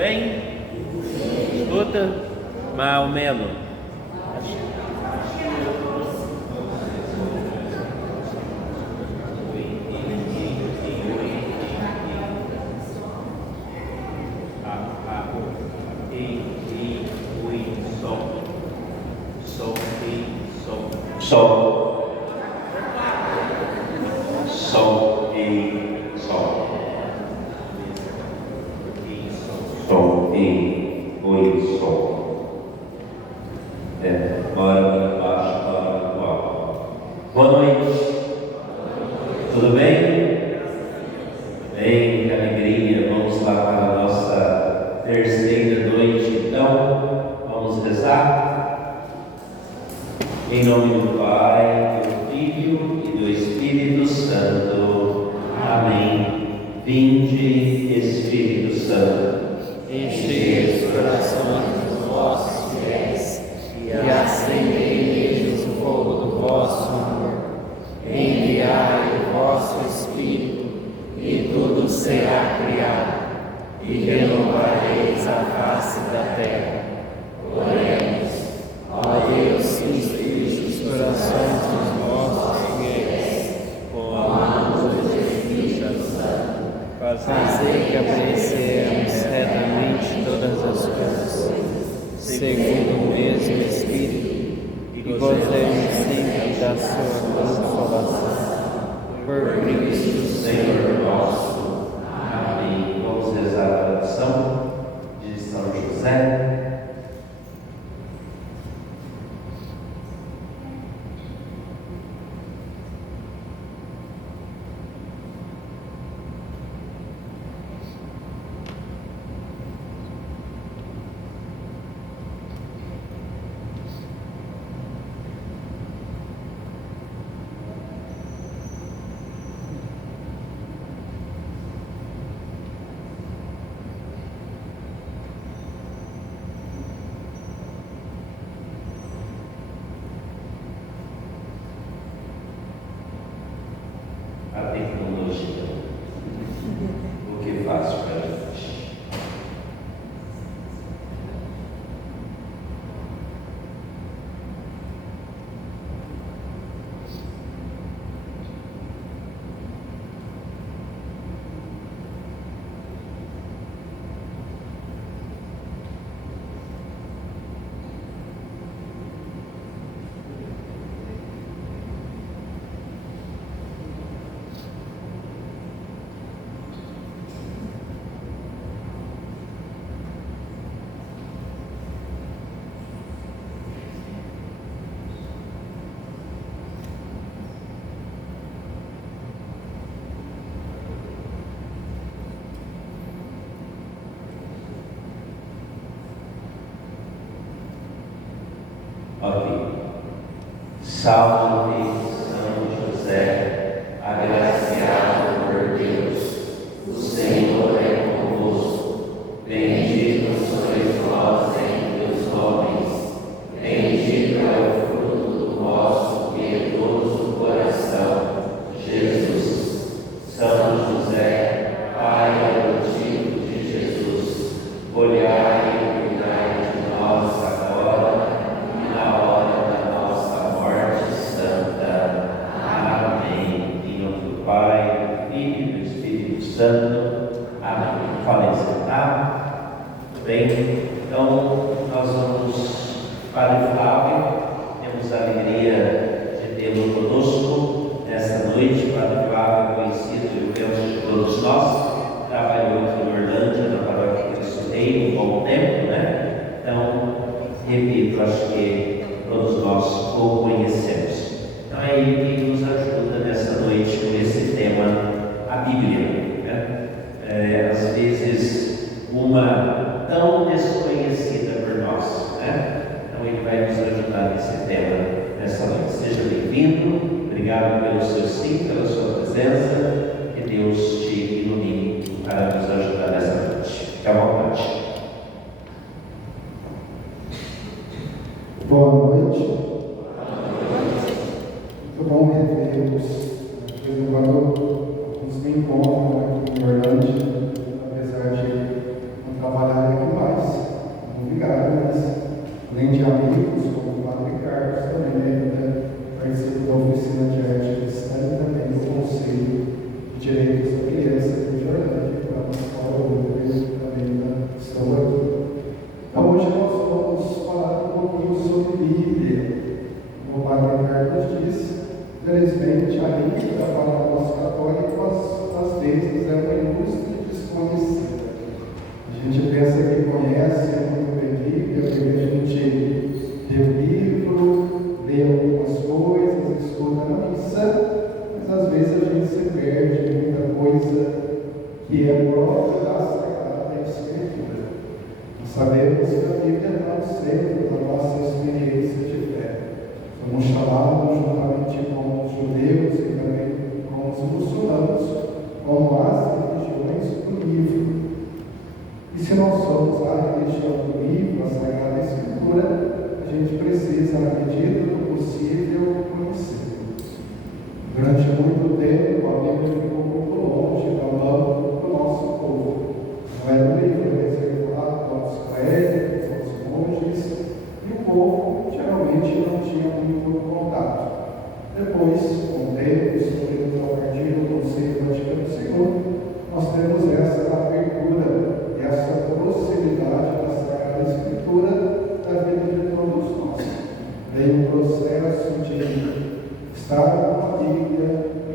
bem? Escuta? Mais ou menos. Sol, sol e sol, sol e oi, sol. Bora para baixo, bora para o alto. Boa noite. Tudo bem? Bem, que alegria. Vamos lá para a nossa terceira noite. Então, vamos rezar. Em nome do Pai, do Filho e do Espírito Santo. Amém. Vinde, Espírito Santo, enchei os corações dos vossos fiéis e acendei neles o fogo do vosso amor. Enviai o vosso Espírito e tudo será criado e renovareis a face da terra. Oremos. Ó Deus, que instruíste os corações dos vossos fiéis com a luz do Espírito Santo, fazei que apreciemos retamente todas as coisas, segundo o mesmo Espírito, e gozemos sempre da sua consolação. Por Cristo Senhor nosso. Amém. Vamos rezar a oração de São José. A tecnologia, o que faz para a gente? Ok. Salve São José, agraciado por Deus, o Senhor é convosco. Bendito sois vós entre os homens, bendito é o fruto do vosso piedoso coração, Jesus. São José, Pai adotivo de Jesus, olhai e cuidai de nós agora e na hora da nossa morte santa. Amém. Em nome do Pai, do Filho e do Espírito Santo. Amém. Falem sentar. Bem, então nós vamos para o Flávio. Temos a alegria de tê-lo conosco nesta noite. Padre Flávio, conhecido, eu penso, de todos nós, trabalhou aqui em Orlândia, na paróquia Cristo Rei, um bom tempo, né? Então, repito, acho que todos nós o conhecemos. Então é ele que nos ajuda nessa noite com esse tema, a Bíblia, né? Às vezes, uma tão desconhecida por nós, né? Então ele vai nos ajudar nesse tema nessa noite. Seja bem-vindo, obrigado pelo seu sim, pela sua presença, que Deus te ilumine para nos ajudar nessa noite. Fique à vontade. Boa noite. Muito bom rever-vos. Eu nos encontro aqui em Orlândia, apesar de não trabalhar pensa que conhece, é muito bem-vindo, porque a gente lê o livro, lê algumas coisas, escuta na missa, mas às vezes a gente se perde em muita coisa que é própria da Sagrada Escritura. Nós sabemos que a Bíblia está no centro da nossa experiência de fé. Somos chamados, juntamente com os judeus e também com os muçulmanos, como as religiões do livro. E se nós somos a religião do livro, a Sagrada Escritura, a gente precisa, na medida do possível, conhecê-lo. Durante muito tempo, a Bíblia ficou muito longe da mão do nosso povo. Não era um livro reservado aos clérigos, aos monges, e o povo geralmente não tinha muito contato. Depois, com o tempo, sobretudo a partir do Concílio Vaticano II, nós temos essa abertura, essa proximidade da Sagrada Escritura da vida de todos nós. Vem o processo de estar com a Bíblia,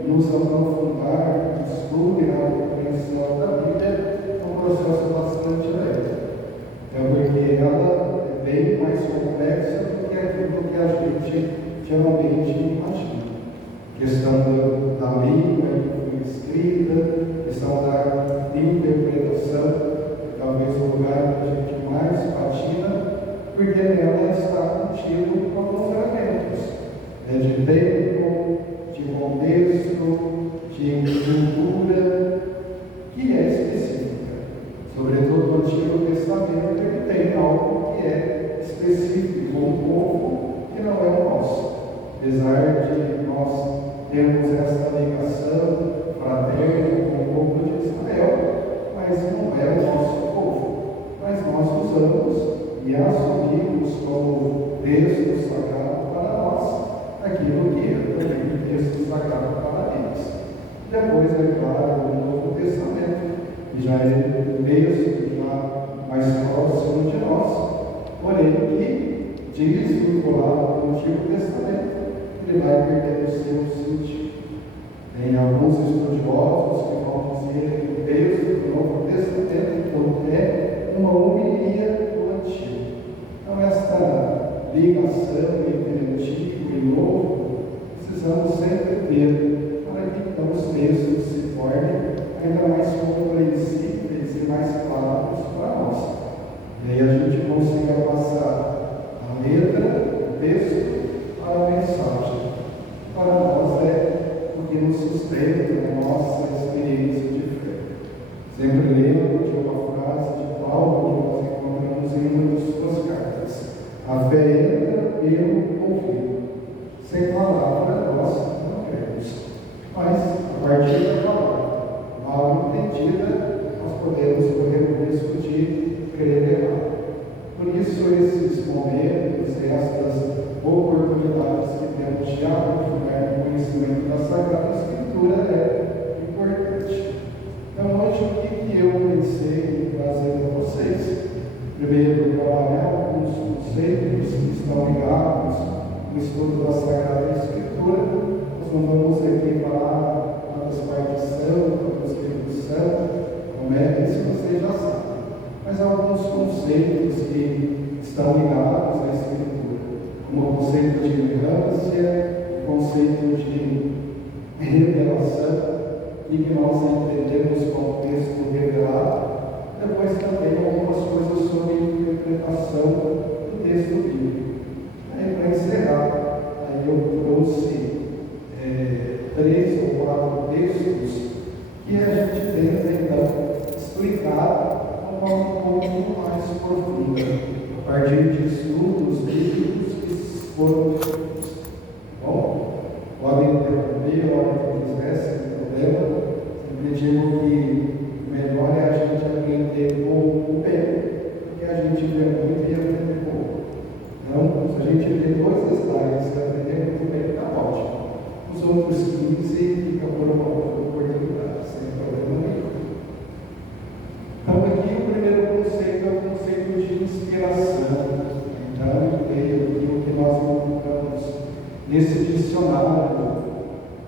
nos aprofundar no estudo e na compreensão da Bíblia, é um processo bastante leve. Porque ela é bem mais complexa do que aquilo que a gente geralmente imagina. Questão da língua que foi escrita, questão da interpretação, talvez o lugar que a gente mais patina, porque nela está contido aprofundamentos de tempo, de contexto, de cultura, que é específica. Sobretudo no Antigo Testamento, ele tem algo que é específico, um povo que não é o nosso. Apesar de nós termos essa ligação fraterna com o povo de Israel, mas não é o nosso povo. Mas nós usamos e assumimos como texto sagrado para nós aquilo que é também texto sagrado para eles. Depois, é claro, o Novo Testamento, que já é um texto já mais próximo de nós, porém que diz vinculado ao Antigo Testamento, ele vai perder o seu sentido. Tem alguns estudiosos que vão dizer que o texto do Novo Testamento é uma homilia do Antigo. Então, esta ligação entre Antigo e Novo, precisamos sempre ter, para que então os textos se tornem ainda mais compreensíveis e mais claros para nós. E aí a gente consiga passar a letra, o texto, para a mensagem. Para nós é o que nos sustenta na nossa experiência de fé. Sempre lembro de uma frase de Paulo que nós encontramos em uma de suas cartas. A fé entra pelo ouvido. Sem palavra nós não cremos. Mas, a partir da palavra mal entendida, nós podemos correr o risco de crer errado. Por isso, esses momentos, essas oportunidades que temos de aprofundar no conhecimento da Sagrada Escritura é importante. Então, hoje, o que eu pensei em trazer para vocês? Primeiro, trabalhar alguns conceitos que estão ligados no estudo da Sagrada Escritura. Nós não vamos aqui falar quantas partes são, quantas livros são, como é, isso vocês já sabem. Mas há alguns conceitos que estão ligados à Escritura, como o conceito de inerrância, o conceito de revelação, e que nós entendemos como texto revelado. Depois também algumas coisas sobre interpretação do texto bíblico. Aí, para encerrar, aí eu trouxe 3 ou 4 textos que a gente tenta então explicar de uma forma um pouco mais profunda, a partir de estudos bíblicos que foram feitos. Bom, podem interromper a hora que quiser, sem problema. Sempre digo que o melhor é a gente aprender pouco bem, porque a gente vê muito e aprende pouco. Então, se a gente vê 2 slides e aprender muito bem, está ótimo. Os outros 15 fica por uma outra oportunidade, sem problema nenhum. Então, aqui o primeiro conceito é o conceito de inspiração. Então, eu creio que o que nós encontramos nesse dicionário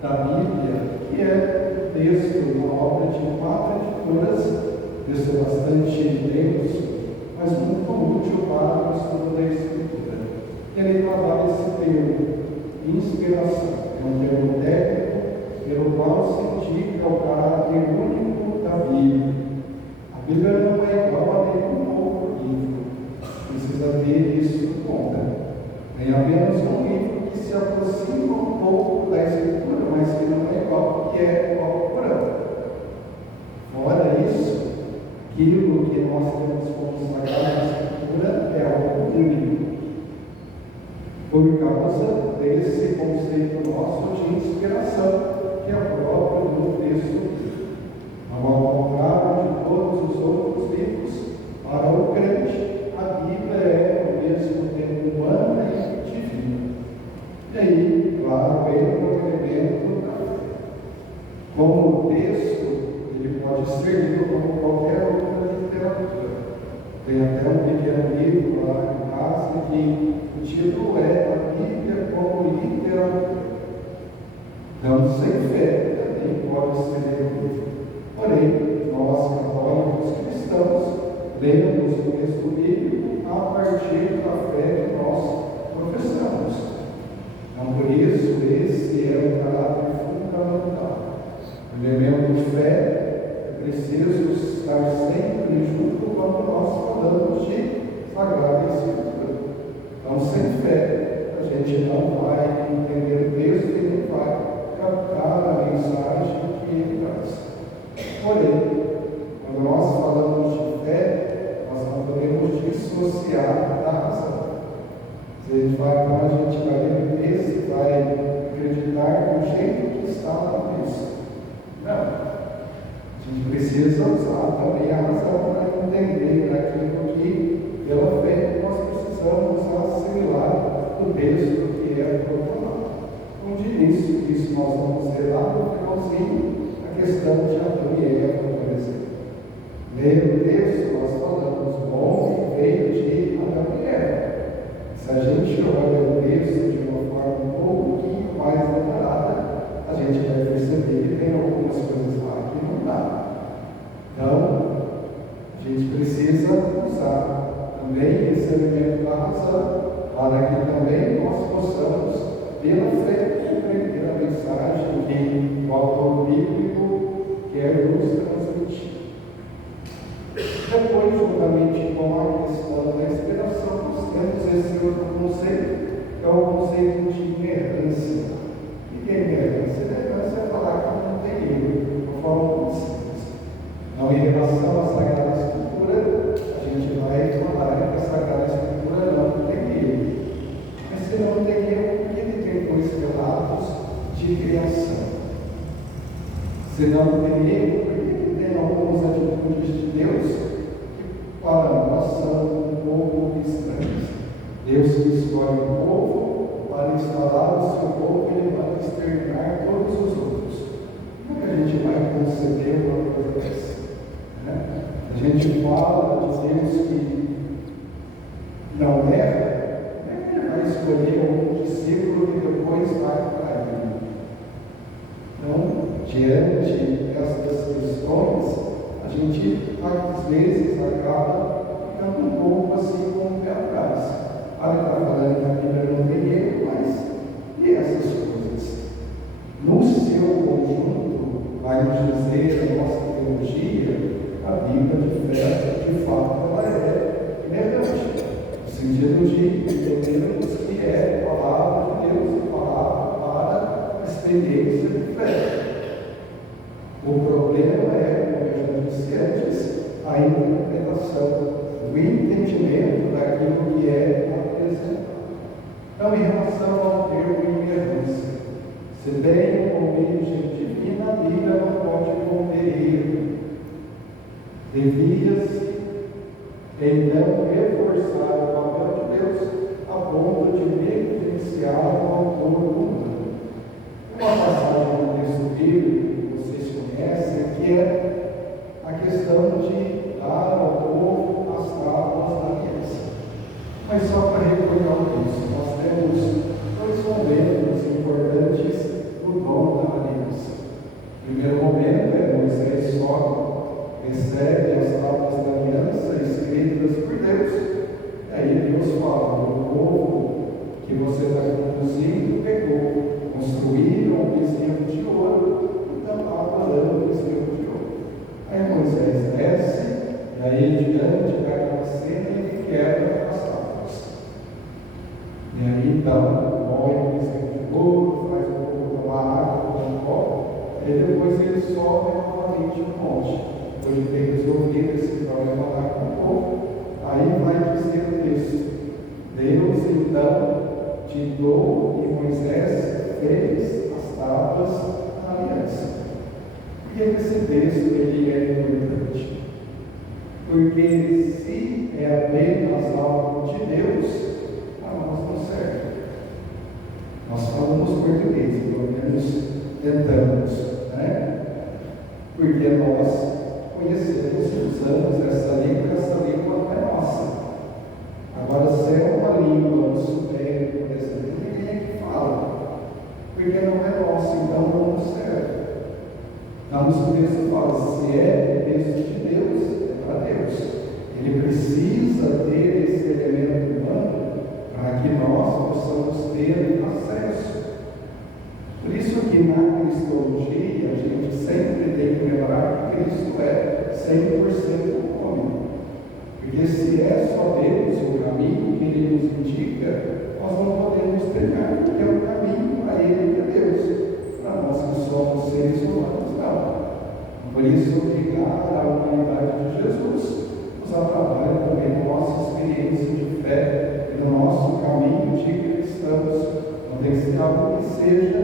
da Bíblia, que é o texto, uma obra de 4 editoras Isso é bastante denso, mas muito útil para o estudo da Escritura. E ele trabalha esse termo, inspiração. É um termo técnico pelo qual se indica o caráter único da Bíblia. A Bíblia não é igual a nenhum outro livro. Precisa ter isso em conta. Tem apenas um livro que se aproxima um pouco da Escritura, mas que não é igual, que é o Corão. Fora isso, aquilo que nós temos como sagrada Escritura é algo único. Por causa desse conceito nosso de inspiração, que é próprio do texto. Ao contrário de todos os outros livros, para o crente, a Bíblia é ao mesmo tempo humana e divina. E aí, claro, vem o elemento da fé. Como o texto, ele pode ser lido como qualquer outra literatura. Tem até um pequeno livro lá em casa que o título é A Bíblia como Literatura. Então, sem fé, também pode ser lido. Porém, nós, católicos cristãos, lemos o texto bíblico a partir da fé que nós professamos. Então, por isso, esse é um caráter fundamental. O elemento de fé é preciso estar sempre junto quando nós falamos de Sagrada Escritura. Então, sem fé, a gente não vai entender o texto e nem vai captar a mensagem que ele traz. Porém, quando nós falamos de fé, nós não podemos dissociar da razão. Se a gente vai, quando a gente vai ler o texto, vai acreditar do jeito que está no texto. Não. A gente precisa usar também a razão para entender aquilo que, pela fé, nós precisamos assimilar o texto que é proclamado. Como de início, isso nós vamos ver lá no finalzinho, a questão de Adão e Eva, por exemplo. Ler o texto, nós falamos, bom e veio de Adão e Eva. Se a gente olha o texto de uma forma um pouquinho mais detalhada, a gente vai perceber que tem algumas coisas lá que não dá. Então, a gente precisa usar também esse elemento da razão, para que também nós possamos, pela fé, compreender a mensagem que o autor bíblico quer nos transmitir. Depois, juntamente com a questão da inspiração, nós temos esse outro conceito, que é o conceito de inerrância. E que é inerrância? Inerrância é falar que não tem erro, de uma forma muito simples. Então, em relação à Sagrada Escritura, a gente vai falar que a Sagrada Escritura não tem erro. Mas se não tem erro, por que ele tem dois relatos de criação? Se não tem erro, por que tem algumas atitudes de Deus para nós são um pouco estranhos? Deus que escolhe um povo para instalar o seu povo, ele vai exterminar todos os outros. Como é que a gente vai conceber uma coisa dessa? A gente fala de Deus que não erra, ele vai escolher um discípulo que depois vai para ele. Então, diante dessas questões, a gente às vezes acaba ficando um pouco assim com o pé atrás. Olha, está falando que a Bíblia não tem erro, mas e essas coisas? No seu conjunto, vai nos dizer a nossa teologia, a Bíblia de fato, ela é inerrante, no sentido de entendermos que é a palavra de Deus, a palavra para a experiência de fé. O problema é, como eu já disse antes, a interpretação, o entendimento daquilo que é apresentado. Então, em relação ao termo inerrância, se bem com origem divina, a Bíblia não pode conter erro. Devia-se, então, reforçar o papel de Deus a ponto de negligenciar o autor humano. Uma passagem do texto bíblico que vocês conhecem, que é a questão de dar ao povo as tábuas da aliança. Mas só para recordar isso, nós temos dois momentos importantes do dom da aliança. O primeiro momento é Moisés sobe, recebe as tábuas que você está conduzindo pegou, construíram um bezerro de ouro e estão lá adorando o bezerro de ouro. Aí Moisés desce, e aí diante daquela cena ele quebra as tábuas. E aí então, molha o bezerro de ouro, faz o povo tomar água, tomar copo, e depois ele sobe novamente no monte. Depois de ter resolvido esse problema lá com o povo, aí vai dizer o texto: Deus então tirou e Moisés fez as tábuas da aliança. E esse texto ele é importante, porque se é apenas algo de Deus, para nós não serve. Nós falamos português, pelo menos tentamos, né? Porque nós conhecemos e usamos essa língua não é nossa. Agora, se é uma língua do superior, por exemplo, ninguém é que fala, porque não é nosso, então não nos serve. Mas o texto fala: se é texto de Deus, é para Deus. Ele precisa ter esse elemento humano para que nós possamos ter acesso. Por isso que na cristologia a gente sempre tem que lembrar que Cristo é 100% homem. Porque se é só Deus o caminho que Ele nos indica, nós não podemos pegar, porque é o caminho para Ele que é Deus. Para nós que somos seres humanos, não. Por isso, ligar à humanidade de Jesus nos atrapalha também na nossa experiência de fé e no nosso caminho de cristãos. Não tem que ser algo que seja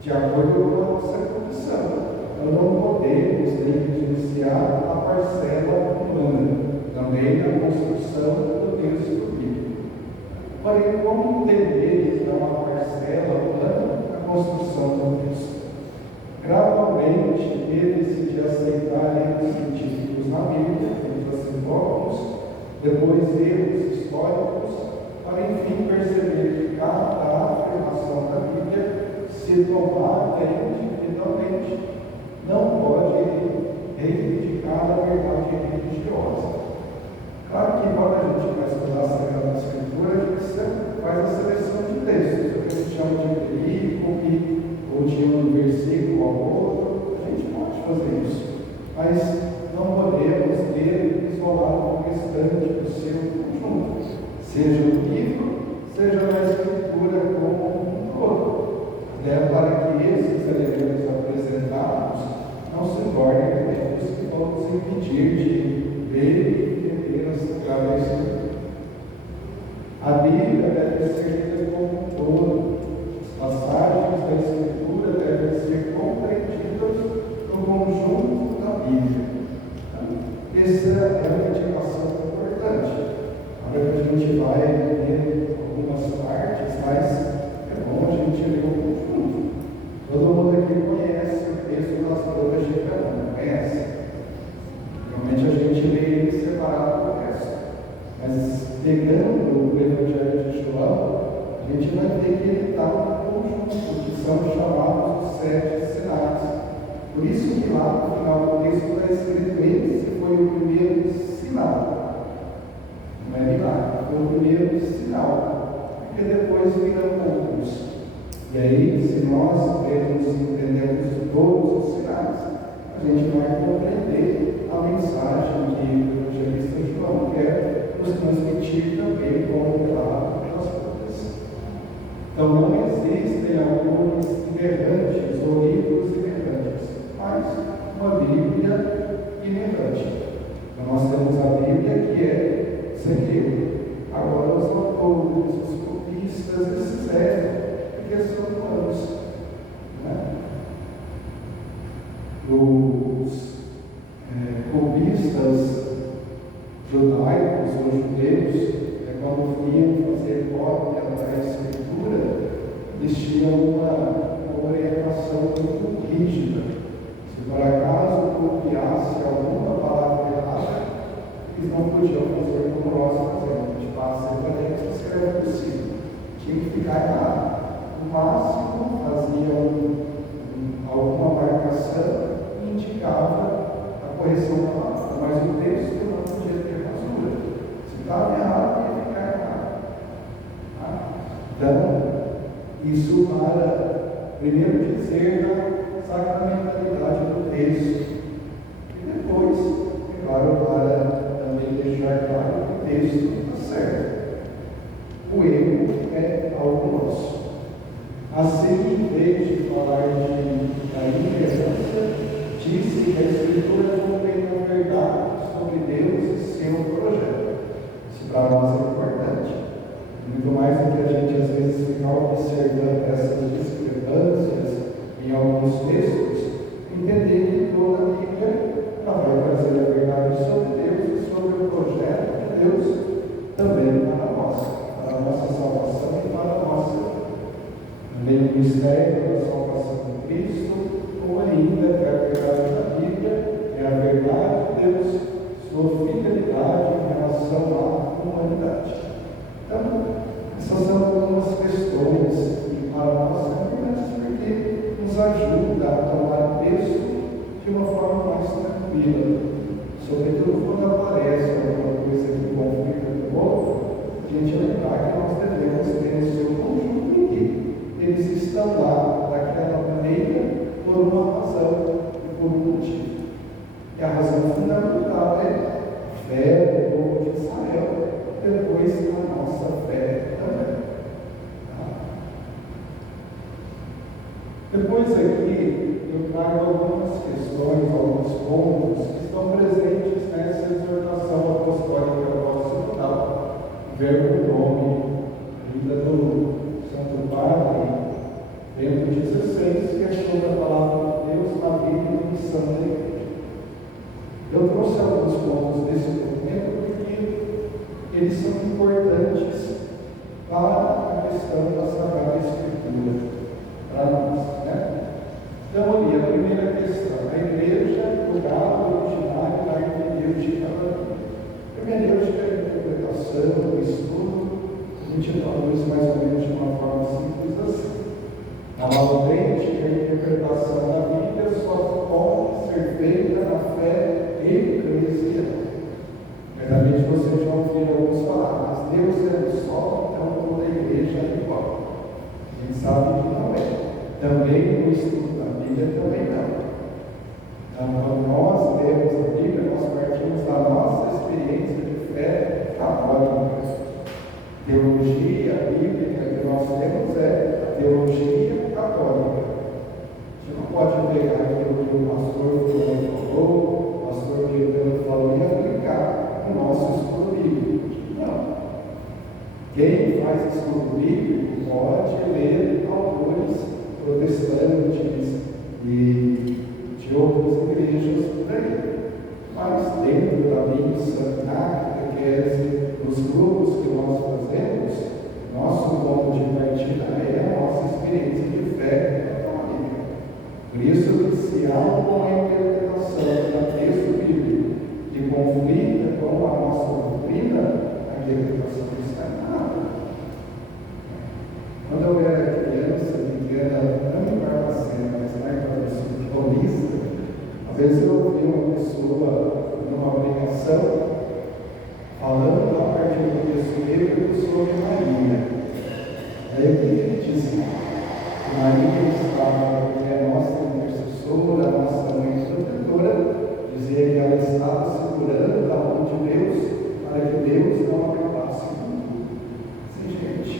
de acordo com a nossa condição. Então não podemos negligenciar a parcela humana, também na construção do texto bíblico. Porém, como entender então a parcela humana na construção do texto? Gradualmente ele decide aceitar erros científicos na Bíblia, erros assembólicos, depois erros históricos, para enfim perceber que cada afirmação da Bíblia, se tomada individualmente, não pode reivindicar a verdade religiosa. Claro que quando a gente vai estudar a Sagrada Escritura, a gente sempre faz a seleção de textos, o que a gente chama de perícope, ou de um versículo ao outro, a gente pode fazer isso, mas não podemos ler isolado o restante do seu conjunto, seja no livro, seja na Escritura como um todo, para que esses elementos apresentados não se tornem elementos que vão nos impedir de ver e entender a Sagrada Escritura. A Bíblia deve ser lida como um todo. As passagens da Escritura devem ser compreendidas no conjunto da Bíblia. Essa é uma indicação importante. Agora que a gente vai ler algumas partes, mas é bom a gente ler o conjunto. Todo mundo aqui conhece o texto das bodas de Canaã, conhece? Realmente a gente lê ele separado do resto. Mas pegando o Evangelho de João, a gente vai ver que ele está no conjunto, que são chamados os 7 sinais. Por isso que lá no final do texto está escrito: esse foi o primeiro sinal. Não é milagre, foi o primeiro sinal, porque depois virão outros. E aí, se nós entendemos todos os sinais, a gente vai compreender a mensagem que o evangelista João quer nos transmitir também como relato pelas coisas. Então não existem alguns inerrantes ou livros inerrantes, mas uma Bíblia inerrante. Então nós temos a Bíblia que é sem erro. Agora os autores, os copistas, esses porque são humanos. Né? Os copistas judaicos ou judeus, quando iam fazer cópia da Escritura, eles tinham uma orientação muito rígida. Se por acaso copiasse alguma palavra errada, eles não podiam fazer como nós fazemos. A gente passa para dentro e escreve por cima. Tinha que ficar errado. No máximo, faziam alguma marcação e indicava a correção da palavra, mas o texto não podia ter rasura. Se estava errado, ia ficar errado. Isso para, primeiro, dizer a sacramentalidade do texto. E depois, é claro, para também deixar claro que o texto está certo. O erro é algo nosso. Assim, em vez de falar da intolerância, disse que a Escritura contém a verdade sobre Deus e seu projeto. Isso para nós é importante. Muito mais do que a gente às vezes ficar observando essas discrepâncias em alguns textos, entender que toda a Bíblia vai trazer a verdade sobre Deus e sobre o projeto de Deus também para a nossa salvação e para a nossa vida. Também o mistério da salvação de Cristo, ou ainda que a verdade da Bíblia é a verdade de Deus, sua fidelidade em relação à humanidade. Então, essas são algumas questões que para nós são importantes porque nos ajuda a tomar o texto de uma forma mais tranquila. Sobretudo quando aparece alguma coisa que conflita com o outro, a gente lembrar que nós devemos ter o seu conjunto aqui. Eles estão lá daquela maneira por uma razão e por um motivo. E a razão fundamental é a fé do povo de Israel, depois a nossa fé também. Depois aqui eu trago algumas questões, alguns pontos que estão presentes nessa exortação apostólica pós-sinodal, verbo nome, ainda do Santo Padre, Bento XVI, que é sobre a palavra de Deus na vida e missão da igreja. Eu trouxe alguns pontos desse documento porque eles são importantes para a questão da Sagrada Escritura, para nós, né? Então, ali, a primeira questão, a igreja, o grau originário da hermenêutica da Bíblia. Hermenêutica é a interpretação, o estudo, a gente falou isso mais ou menos de uma forma simples assim. A autêntica interpretação da Bíblia só pode ser feita na fé eclesial. Certamente vocês já ouviram alguns falar, mas Deus é um só, então toda a igreja é igual. A gente sabe que não é. Também no estudo da Bíblia também não. Então, quando nós lemos a Bíblia, nós partimos da nossa experiência de fé católica. Teologia bíblica que nós temos é a teologia católica. A gente não pode pegar aquilo que o pastor falou, o pastor Pedro falou e aplicar no nosso estudo bíblico. Não. Quem faz estudo bíblico pode ler autores protestantes e de outras igrejas por aí. Mas dentro da missa, na catequese, nos grupos que nós fazemos, nosso ponto de partida é a nossa experiência de fé católica. Por isso, se há uma interpretação do texto bíblico que conflita com a nossa doutrina, a interpretação está errada. Quando eu era criança, não em Barbacena, mas lá em Barbacena, paulista, às vezes eu ouvi uma pessoa numa pregação falando a partir do texto bíblico sobre Maria. Aí o que ele dizia? Maria estava, que é a nossa intercessora, a nossa mãe protetora, dizia que ela estava segurando da mão de Deus para que Deus não acabasse com tudo. Assim, gente,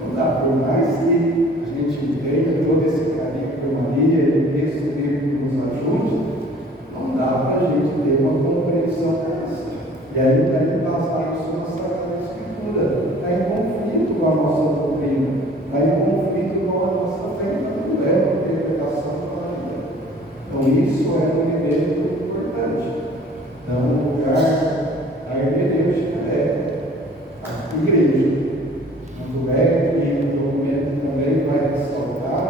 não dá, por mais que a gente tenha todo esse carinho por Maria e o texto bíblico nos ajude, não dá para a gente ter uma compreensão dessa. E aí tem que passar isso na Sagrada Escritura. Está em conflito com a nossa doutrina, está em conflito com a nossa fé, não é uma interpretação da Bíblia. Então isso é um elemento importante. Então o lugar da hermenêutica é a igreja. Tanto é que o documento também vai ressaltar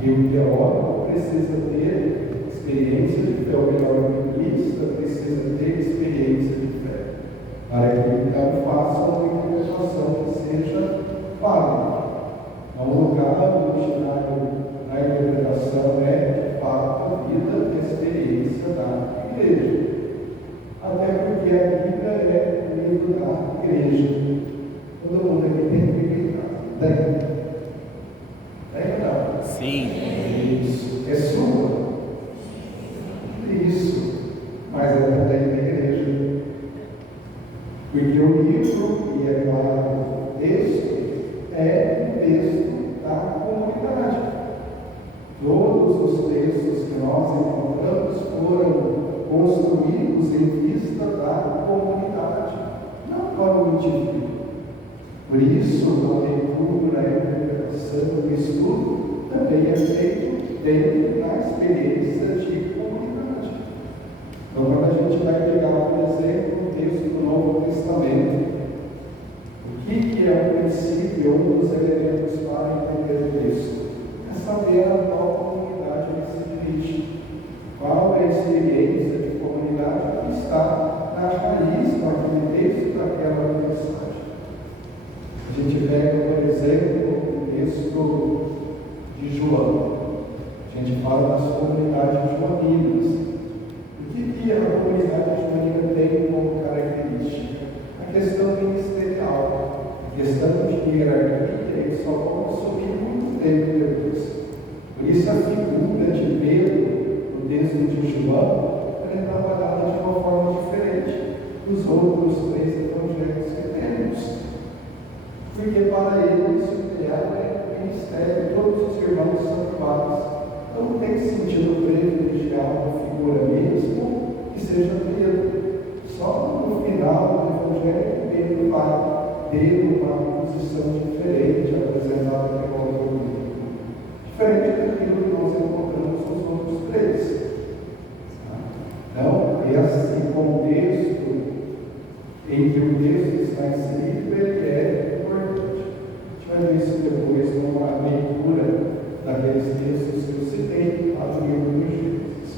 que o teólogo precisa ter experiência de fé, o melhor biblista precisa ter experiência de fé, para que então faça uma interpretação que seja válida. Então, o lugar originário da interpretação é, de fato, a vida e a experiência da igreja. Até porque a Bíblia é o livro da igreja. Todo mundo aqui tem Bíblia em casa, né? Sim. Isso. É sua? Isso. Mas é também da igreja. Porque o livro, e é claro, o texto, é um texto da comunidade. Todos os textos que nós encontramos foram construídos em vista da comunidade, não para o indivíduo. Por isso, a leitura, a interpretação, o estudo também é feito dentro da experiência de comunidade. Então, quando a gente vai pegar, por exemplo, o texto do Novo Testamento, o que é o princípio, um dos elementos para entender o texto? É saber a qual comunidade ele se dirige, qual é a experiência de comunidade que está na raiz daquele texto, daquela mensagem. A gente pega, por exemplo, o texto de João. A gente fala das comunidades joaninas. O que a comunidade joanina tem como característica? A questão ministerial, a questão de hierarquia, eles só vão assumir muito tempo depois. Por isso a figura de Pedro, no texto de João, ela é trabalhada de uma forma diferente dos outros 3 evangelhos que temos. Porque para eles o ideal é o ministério, todos os irmãos são iguais. Então não tem sentido privilegiar uma figura mesmo que seja Pedro. Só no final do evangelho Pedro vai ter uma posição diferente apresentada pelo autor do livro. Diferente daquilo que nós encontramos nos outros 3. Então, esse contexto em que o texto está inserido, ele é importante. A gente vai ver isso depois numa leitura daqueles textos que eu citei, lá no livro dos Gênesis.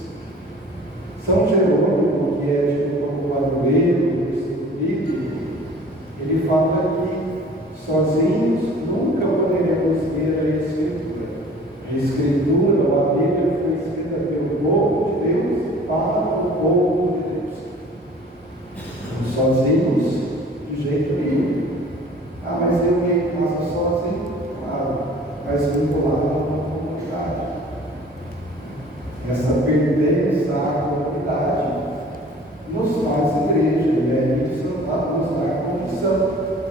São Jerônimo, que é de um padroeiro bíblico, ele fala que sozinhos nunca poderemos ver a Escritura. A Escritura, ou a Bíblia, foi escrita pelo povo de Deus para o povo de Deus. Sozinhos, de jeito nenhum. Ah, mas eu ia em casa sozinho? Claro, mas vinculado a uma comunidade. Essa pertença à comunidade nos faz igreja, e isso nos dá a condição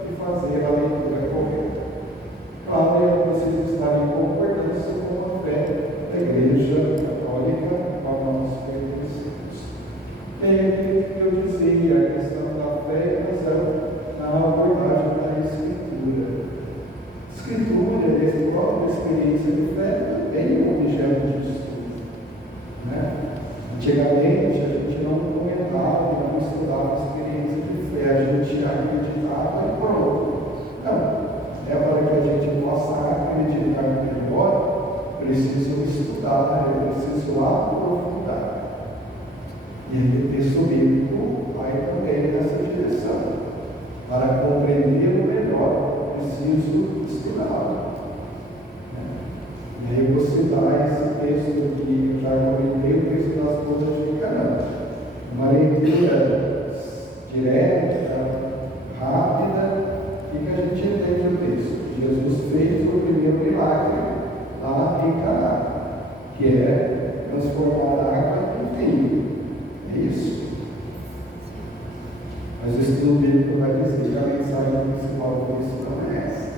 de fazer a leitura correta. Claro, eu preciso estar em concordância com a fé da Igreja Católica, a qual nós pertencemos. Tem aquilo que eu dizia, a questão da fé e a razão na abordagem da Escritura. Escritura, a própria experiência de fé, também é um objeto de estudo. Né? Antigamente, a gente não comentava, não estudava a experiência de fé, a gente acreditava e pronto. Não. É para que a gente possa acreditar melhor, preciso estudar, é preciso aprofundar. E o texto bíblico vai também nessa direção. Para compreender o melhor, preciso estudar. E aí você dá esse texto que eu já comentei, o texto das bodas de Canaã. Uma leitura direta, rápida, e que a gente entende o texto. Jesus fez o primeiro milagre lá em Canaã, que é transformar a água em vinho. É isso. Mas o estudo bíblico vai dizer que a mensagem principal do texto não é essa.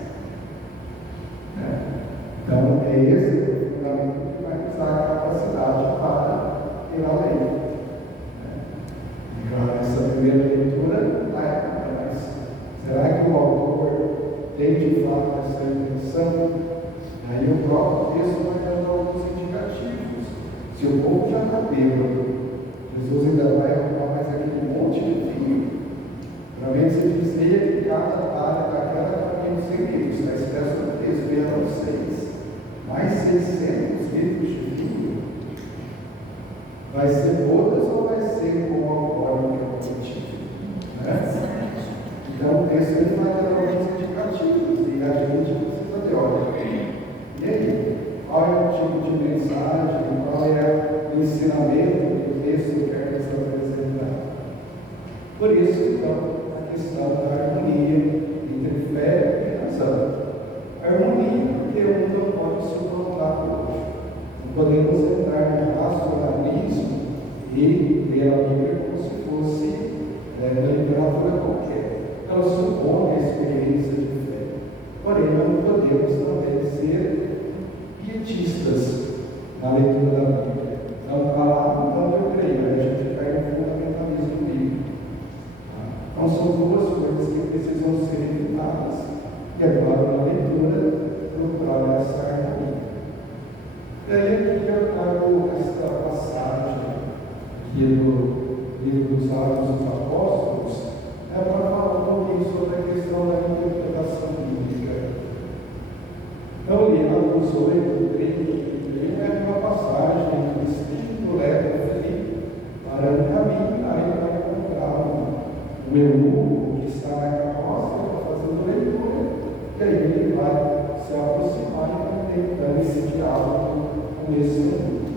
Então, é esse o fundamento que vai nos dar a capacidade para ter a lei. Então, essa primeira leitura mas será que o autor tem de fato essa intenção? Aí o próprio texto vai dando alguns indicativos. Se o povo já está bêbado, Jesus ainda vai arrumar mais aquele monte de vinho. Realmente se dizia que cada área daquela tinha 100 litros, na espécie do texto eram 6. Mais 600 litros de vinho. Vai ser bodas ou vai ser com alcoólico competitivo? Então o texto ele vai dar alguns indicativos e a gente precisa ter, olha, e aí? Qual é o tipo de mensagem, qual é o ensinamento que o texto quer nos apresentar? Por isso, então, a questão da harmonia entre fé e razão. Harmonia, porque um não pode suplantar o outro. dom e a experiência de fé. Porém, não podemos também ser pietistas na leitura da Bíblia. Não falar, então eu creio, a gente cai no fundamentalismo bíblico. Então são duas coisas que precisam ser evitadas. E agora, na leitura, procurar essa harmonia. E aí aqui eu trago esta passagem aqui do livro dos Atos dos Apóstolos, para falar um pouquinho sobre a questão da interpretação bíblica. Então, li Atos 8, 30 e 31, é uma passagem que o Espírito leva Felipe para um caminho, aí vai encontrar um eunuco que está na carroça fazendo leitura, e aí ele vai se aproximar e tentando esse diálogo com esse eunuco.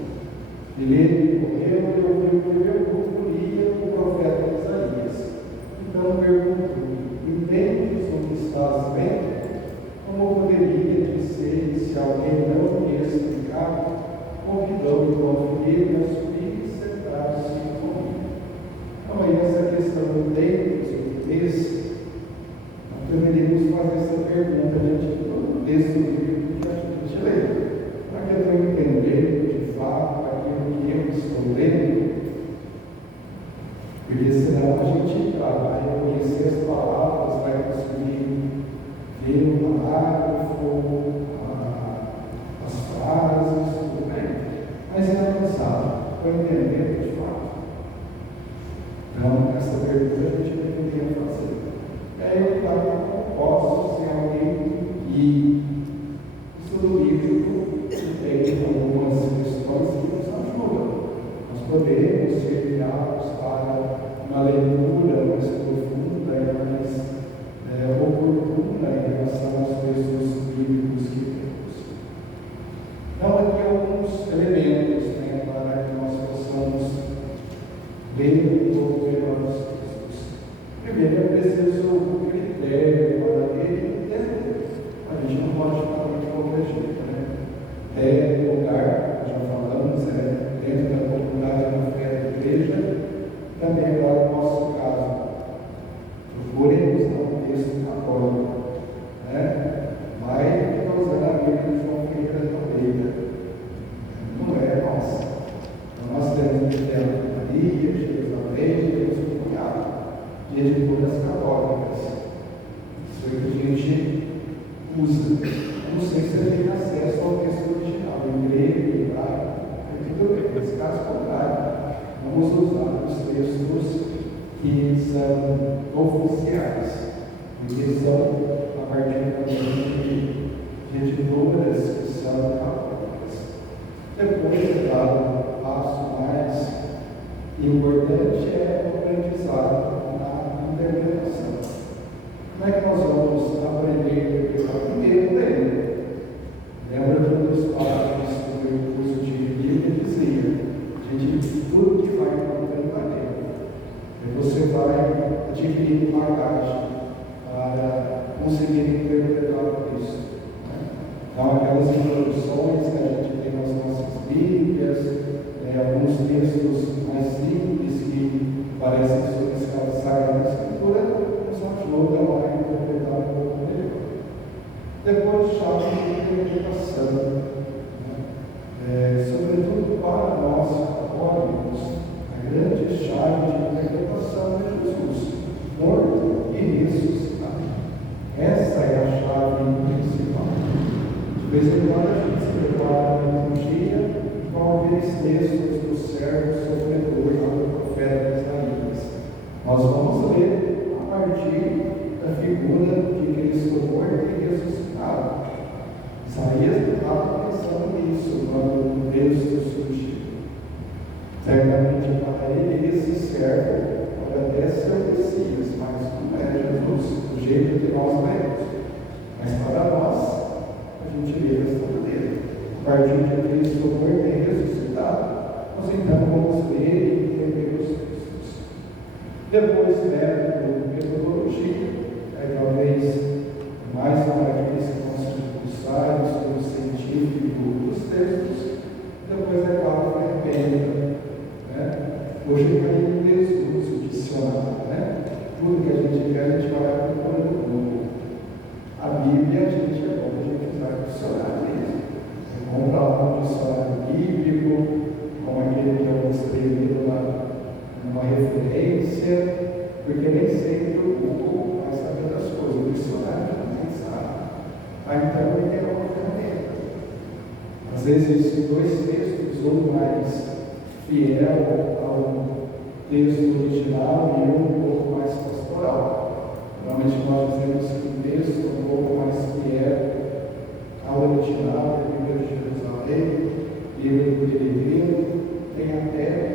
Ele correu e ouviu que o eunuco lia o profeta Isaías. Então perguntou: entendes o que estás vendo? Como poderia dizer se alguém não me explicar? Convidou-me com filho a subir e sentar-se comigo. Então, aí essa questão do tempo, do texto, nós deveríamos fazer essa pergunta diante de todo o texto bíblico que a gente lê. Para que eu estou entendendo de fato aquilo que eu estou lendo? Porque senão a gente vai reconhecer as palavras, vai conseguir ver o parágrafo, as frases, tudo bem. Mas é avançado, estou entendendo de fato. Então, essa pergunta a gente deveria fazer. E aí eu posso ser alguém que estuda o livro e tem algumas questões que nos ajudam. Nós podemos ser guiados para uma leitura mais profunda e mais oportuna em relação aos textos bíblicos que temos. Então, aqui alguns elementos para que nós possamos ler um pouco melhor os textos. Primeiro, é preciso um critério para ler e entender. A gente não pode falar de qualquer jeito, né? É lugar, já falamos, dentro da comunidade da fé da igreja, também agora no nosso caso. Procurem usar um texto católico, né? Vai ficar usando a Bíblia de João Ferreira de Almeida. Não é nossa. Então nós temos que ter a Maria, Jerusalém, temos um punhado de editoras católicas. Isso é que a gente usa. Eu não sei se a gente tem acesso ao texto original, em grego, em hebraico, tudo bem, nesse caso contrário. Vamos usar os textos que são oficiais, porque são a partir de editoras que são católicas. Depois, é claro, o passo mais importante é o aprendizado na interpretação. Como é que nós vamos aprender a interpretar? Primeiro, lendo. Lembra que um dos padres do curso de Bíblia dizia: tudo que vai encontrando vai dentro. E você vai adquirindo bagagem para conseguir interpretar o texto. Então, aquelas introduções que a gente tem nas nossas Bíblias, alguns textos mais simples que parecem sobre a Sagrada Escritura, nos ajudam a interpretar um pouco melhor. Depois, chave de interpretação. Sobretudo para nós católicos, a grande chave de interpretação é Jesus, morto e ressuscitado. Essa é a chave principal. De vez em quando a gente se prepara na liturgia com aqueles textos do servo sofredor do profeta Isaías. Nós vamos ler a partir da figura de Cristo morto e ressuscitado. Isaías estava pensando nisso quando o texto surgiu. Certamente para ele esse servo pode até ser o Messias, mas não é Jesus, do jeito que nós lemos. Mas para nós, a gente lê desta maneira. A partir de Cristo morto e ressuscitado, nós então vamos ler e entender os textos. Depois, metodologia, talvez mais uma característica necessários pelo científico dos textos, depois é claro que ferramenta, Hoje caiu um texto, o dicionário, Tudo que a gente quer, a gente vai procurando. a Bíblia, a gente é bom a gente usar o dicionário mesmo. Você compra lá um dicionário bíblico, como aquele que eu escrevi numa referência, porque nem sempre o Google vai saber das coisas, o dicionário também sabe. Então ele é uma ferramenta. Às vezes, dois textos, um mais fiel ao texto original e um pouco mais pastoral. Normalmente nós dizemos que um texto um pouco mais fiel ao original, a Bíblia de Jerusalém, Bíblia do Peregrino, tem a Terra,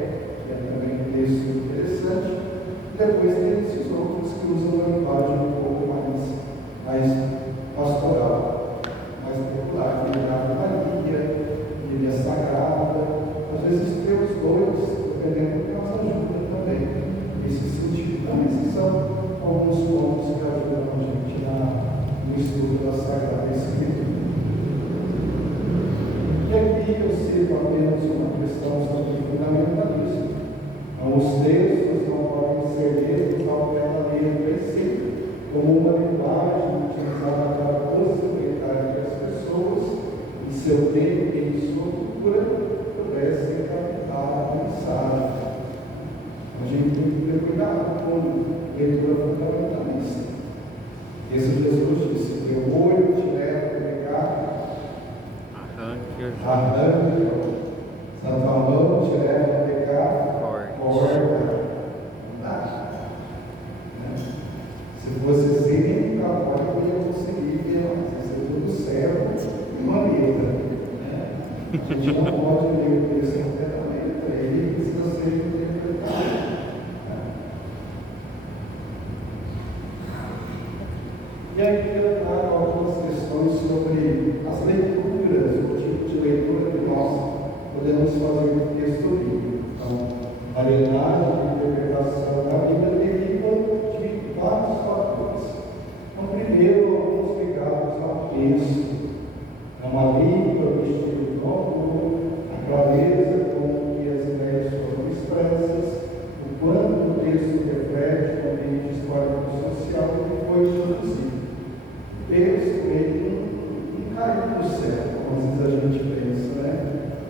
que é também um texto interessante. Depois tem esses outros que usam uma linguagem um pouco mais pastoral, mais popular, Bíblia Maria, Bíblia Sagrada. Às vezes tem os dois, dependendo do que nos ajuda também. Nesse sentido, também esses são alguns pontos que ajudam a gente no estudo da Sagrada Escritura. E aqui eu cito apenas uma questão sobre fundamentalismo. Então, os textos não podem ser lidos ao pé da letra em si, como uma linguagem utilizada para possibilitar que as pessoas, em seu tempo e em sua cultura, pudessem captar a mensagem. A gente tem que ter cuidado com leitura fundamentalista. Esse Jesus disse: teu olho te leva a pecar, arranque, se a tua mão te leva a pecar, corta. Não dá. Se fosse assim, nem para a porta eu ia conseguir ver, mas isso é tudo certo e uma letra. A gente não pode ler o texto completamente, ele precisa ser interpretado. E aqui eu trago algumas questões sobre as leituras, o tipo de leitura que nós podemos fazer no texto bíblico. Então, a variedade de interpretação da Bíblia deriva de vários fatores. Então, primeiro, alguns ligados ao texto. É uma língua, o estilo próprio, a clareza com que as ideias foram expressas, o quanto o texto reflete o ambiente histórico e social que foi produzido. O texto, ele não caiu do céu, como às vezes a gente pensa, né?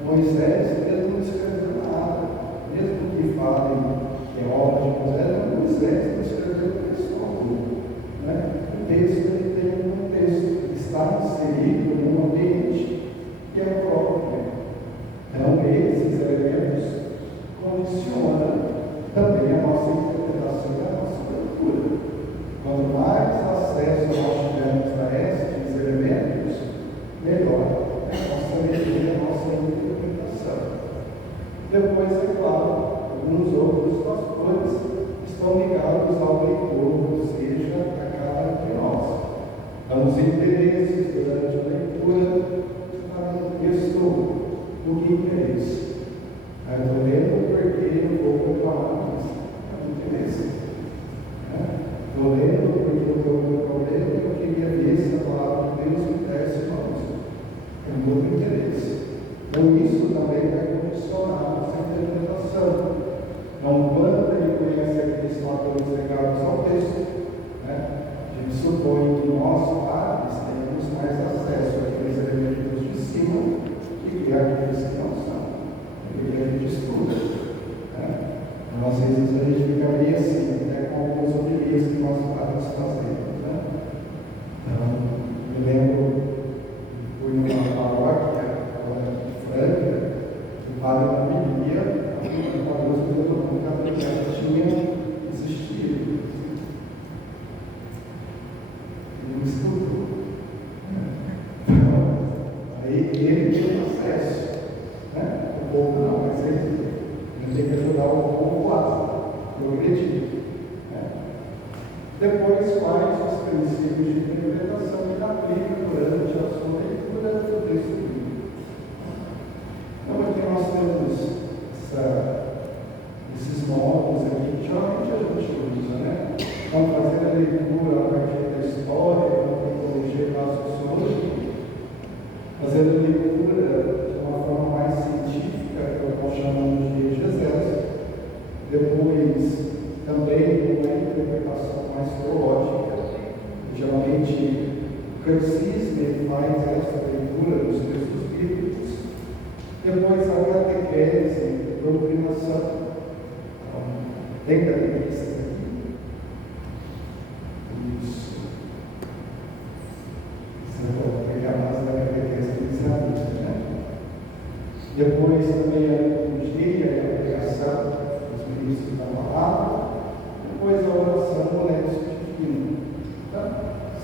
Moisés, ele não escreveu nada, mesmo que falem que é obra de Moisés não escreveu texto algum, né? O texto, ele tem um contexto, ele está inserido num ambiente que é o próprio tempo. Então, esses elementos condicionam também a nossa interpretação e a nossa leitura. Quanto mais acesso nós tivermos a esses elementos, melhor é a nossa leitura, a nossa interpretação. Depois, é claro, alguns outros fatores estão ligados ao leitor, ou seja, a cada um de nós. Então, os interesses durante a leitura, o texto, o que interesse. Eu estou lendo porque eu vou comprar isso. É um interesse. Estou lendo porque eu estou com problema e eu queria ver se a palavra de Deus me desse uma luz. É um outro interesse. Então, isso também vai condicionar a nossa interpretação. Então, quando ele conhece aqueles fatores ligados ao texto, a gente supõe que nós, padres, temos mais acesso àqueles elementos de cima que aqueles que não são. Porque a gente estuda. Então, às vezes a gente fica meio assim, com algumas opiniões que nós padres fazemos. Então, eu lembro, fui numa paróquia, Franca, o padre não vivia, a luz que todo mundo já tinha existido. Ele não estudou. Então, aí ele tinha acesso. O povo não, mas ele tem que ajudar o povo lá, eu acredito. Depois, quais os princípios de interpretação que aplica durante a sua leitura do texto bíblico. Então, aqui nós temos esses modos aqui que geralmente a gente usa, Então, fazer a leitura a partir da história, da antropologia, da sociologia, fazendo a leitura de uma forma mais científica, que nós chamamos de exegese, depois também uma interpretação mais teológica, geralmente catecismo ele faz essa leitura dos textos bíblicos, depois a catequese, a doutrinação. Então, tem catequese aqui? Isso. Você vai pegar mais da catequese do israelita, né? Depois também a liturgia e a pregação dos ministros da palavra. Depois a oração do Lexo Divino. Então,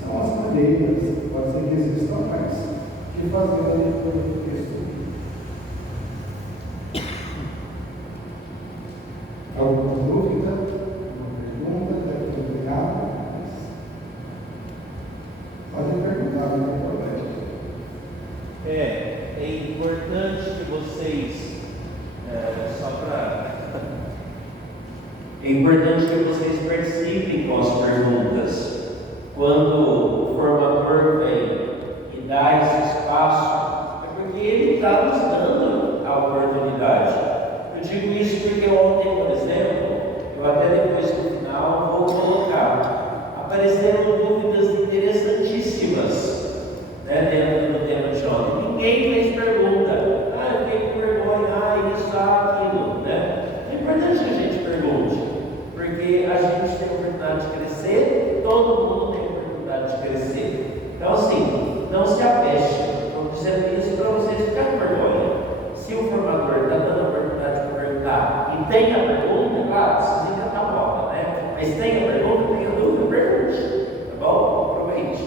são as maneiras, pode ser que existam mais, de fazer a leitura do texto bíblico. Alguma dúvida? Alguma pergunta? Deve ter obrigado? Pode perguntar, não tem problema. É importante que vocês, só para. É importante que vocês participem com as perguntas. Quando o formador vem e dá esse espaço, é porque ele está nos dando a oportunidade. Eu digo isso porque ontem, por exemplo, eu até depois no final vou colocar, apareceram dúvidas interessantíssimas, né, dentro do tema de ontem. Ninguém fez pergunta. Eu fiquei com vergonha, isso, aquilo, né? É importante que a gente pergunte, porque a gente tem a oportunidade de crescer, todo mundo tem a oportunidade de crescer. Então, assim, não se apeste. Estou dizendo isso para vocês ficarem com vergonha. Se o formador está dando a oportunidade de perguntar e tem a pergunta, claro, se fica na bola, né? Mas tem a pergunta, tem a dúvida, pergunte. Tá bom? Aproveite.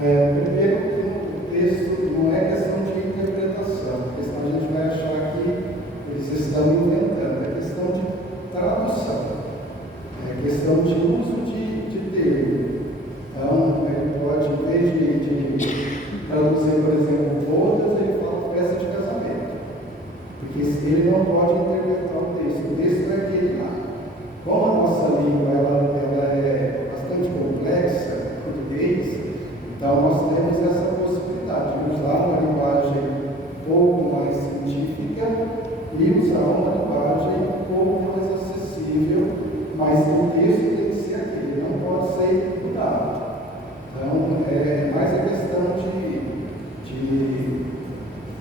Primeiro, o texto não é questão de interpretação, porque senão a gente vai achar que eles estão inventando, é questão de tradução, é questão de uso de termo. Então, ele pode, em vez de traduzir, por exemplo, bodas, ele fala festa de casamento, porque ele não pode interpretar o texto é aquele lá. Como a nossa língua ela é bastante complexa, português, então nós temos essa possibilidade de usar uma linguagem um pouco mais científica e usar uma linguagem um pouco mais acessível, mas o texto tem que ser aquele, não pode ser mudado. Então, é mais a questão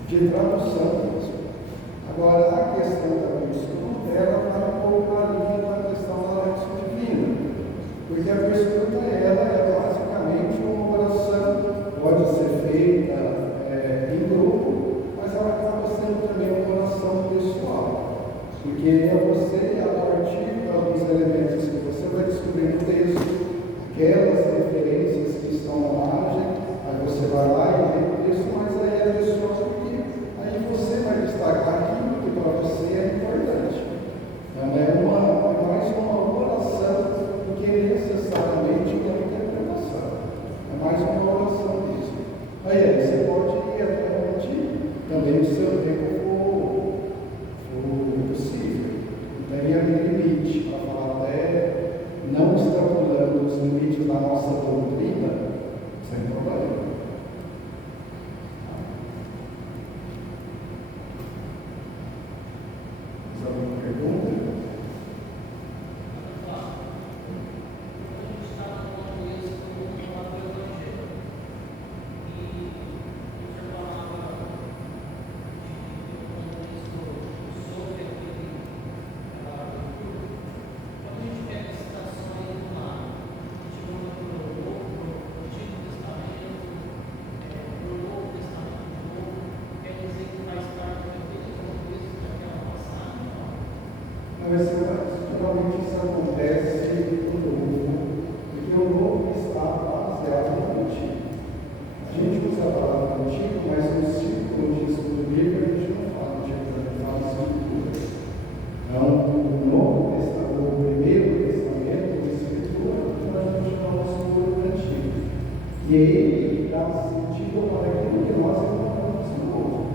de tradução mesmo. Agora, a questão da persona, ela vai um pouco na linha da questão da Lexo Divina, porque a persona, ela é basicamente uma oração, pode ser feita em grupo, mas ela acaba sendo também uma oração pessoal, porque é você, a partir de alguns elementos que você vai descobrir no texto, aquelas referências que estão na margem, aí você vai lá e lê o texto, mas aí é pessoal, porque aí você vai destacar aquilo que para você é importante. Então é mais uma oração do que necessariamente uma interpretação. É mais uma oração mesmo. Aí você pode ir até onde também o seu tempo for possível. Não tem limite para falar até não extrapolando os limites da nossa doutrina, sem problema. Mais alguma pergunta? Geralmente isso acontece E ele dá sentido para aquilo que nós encontramos no outro.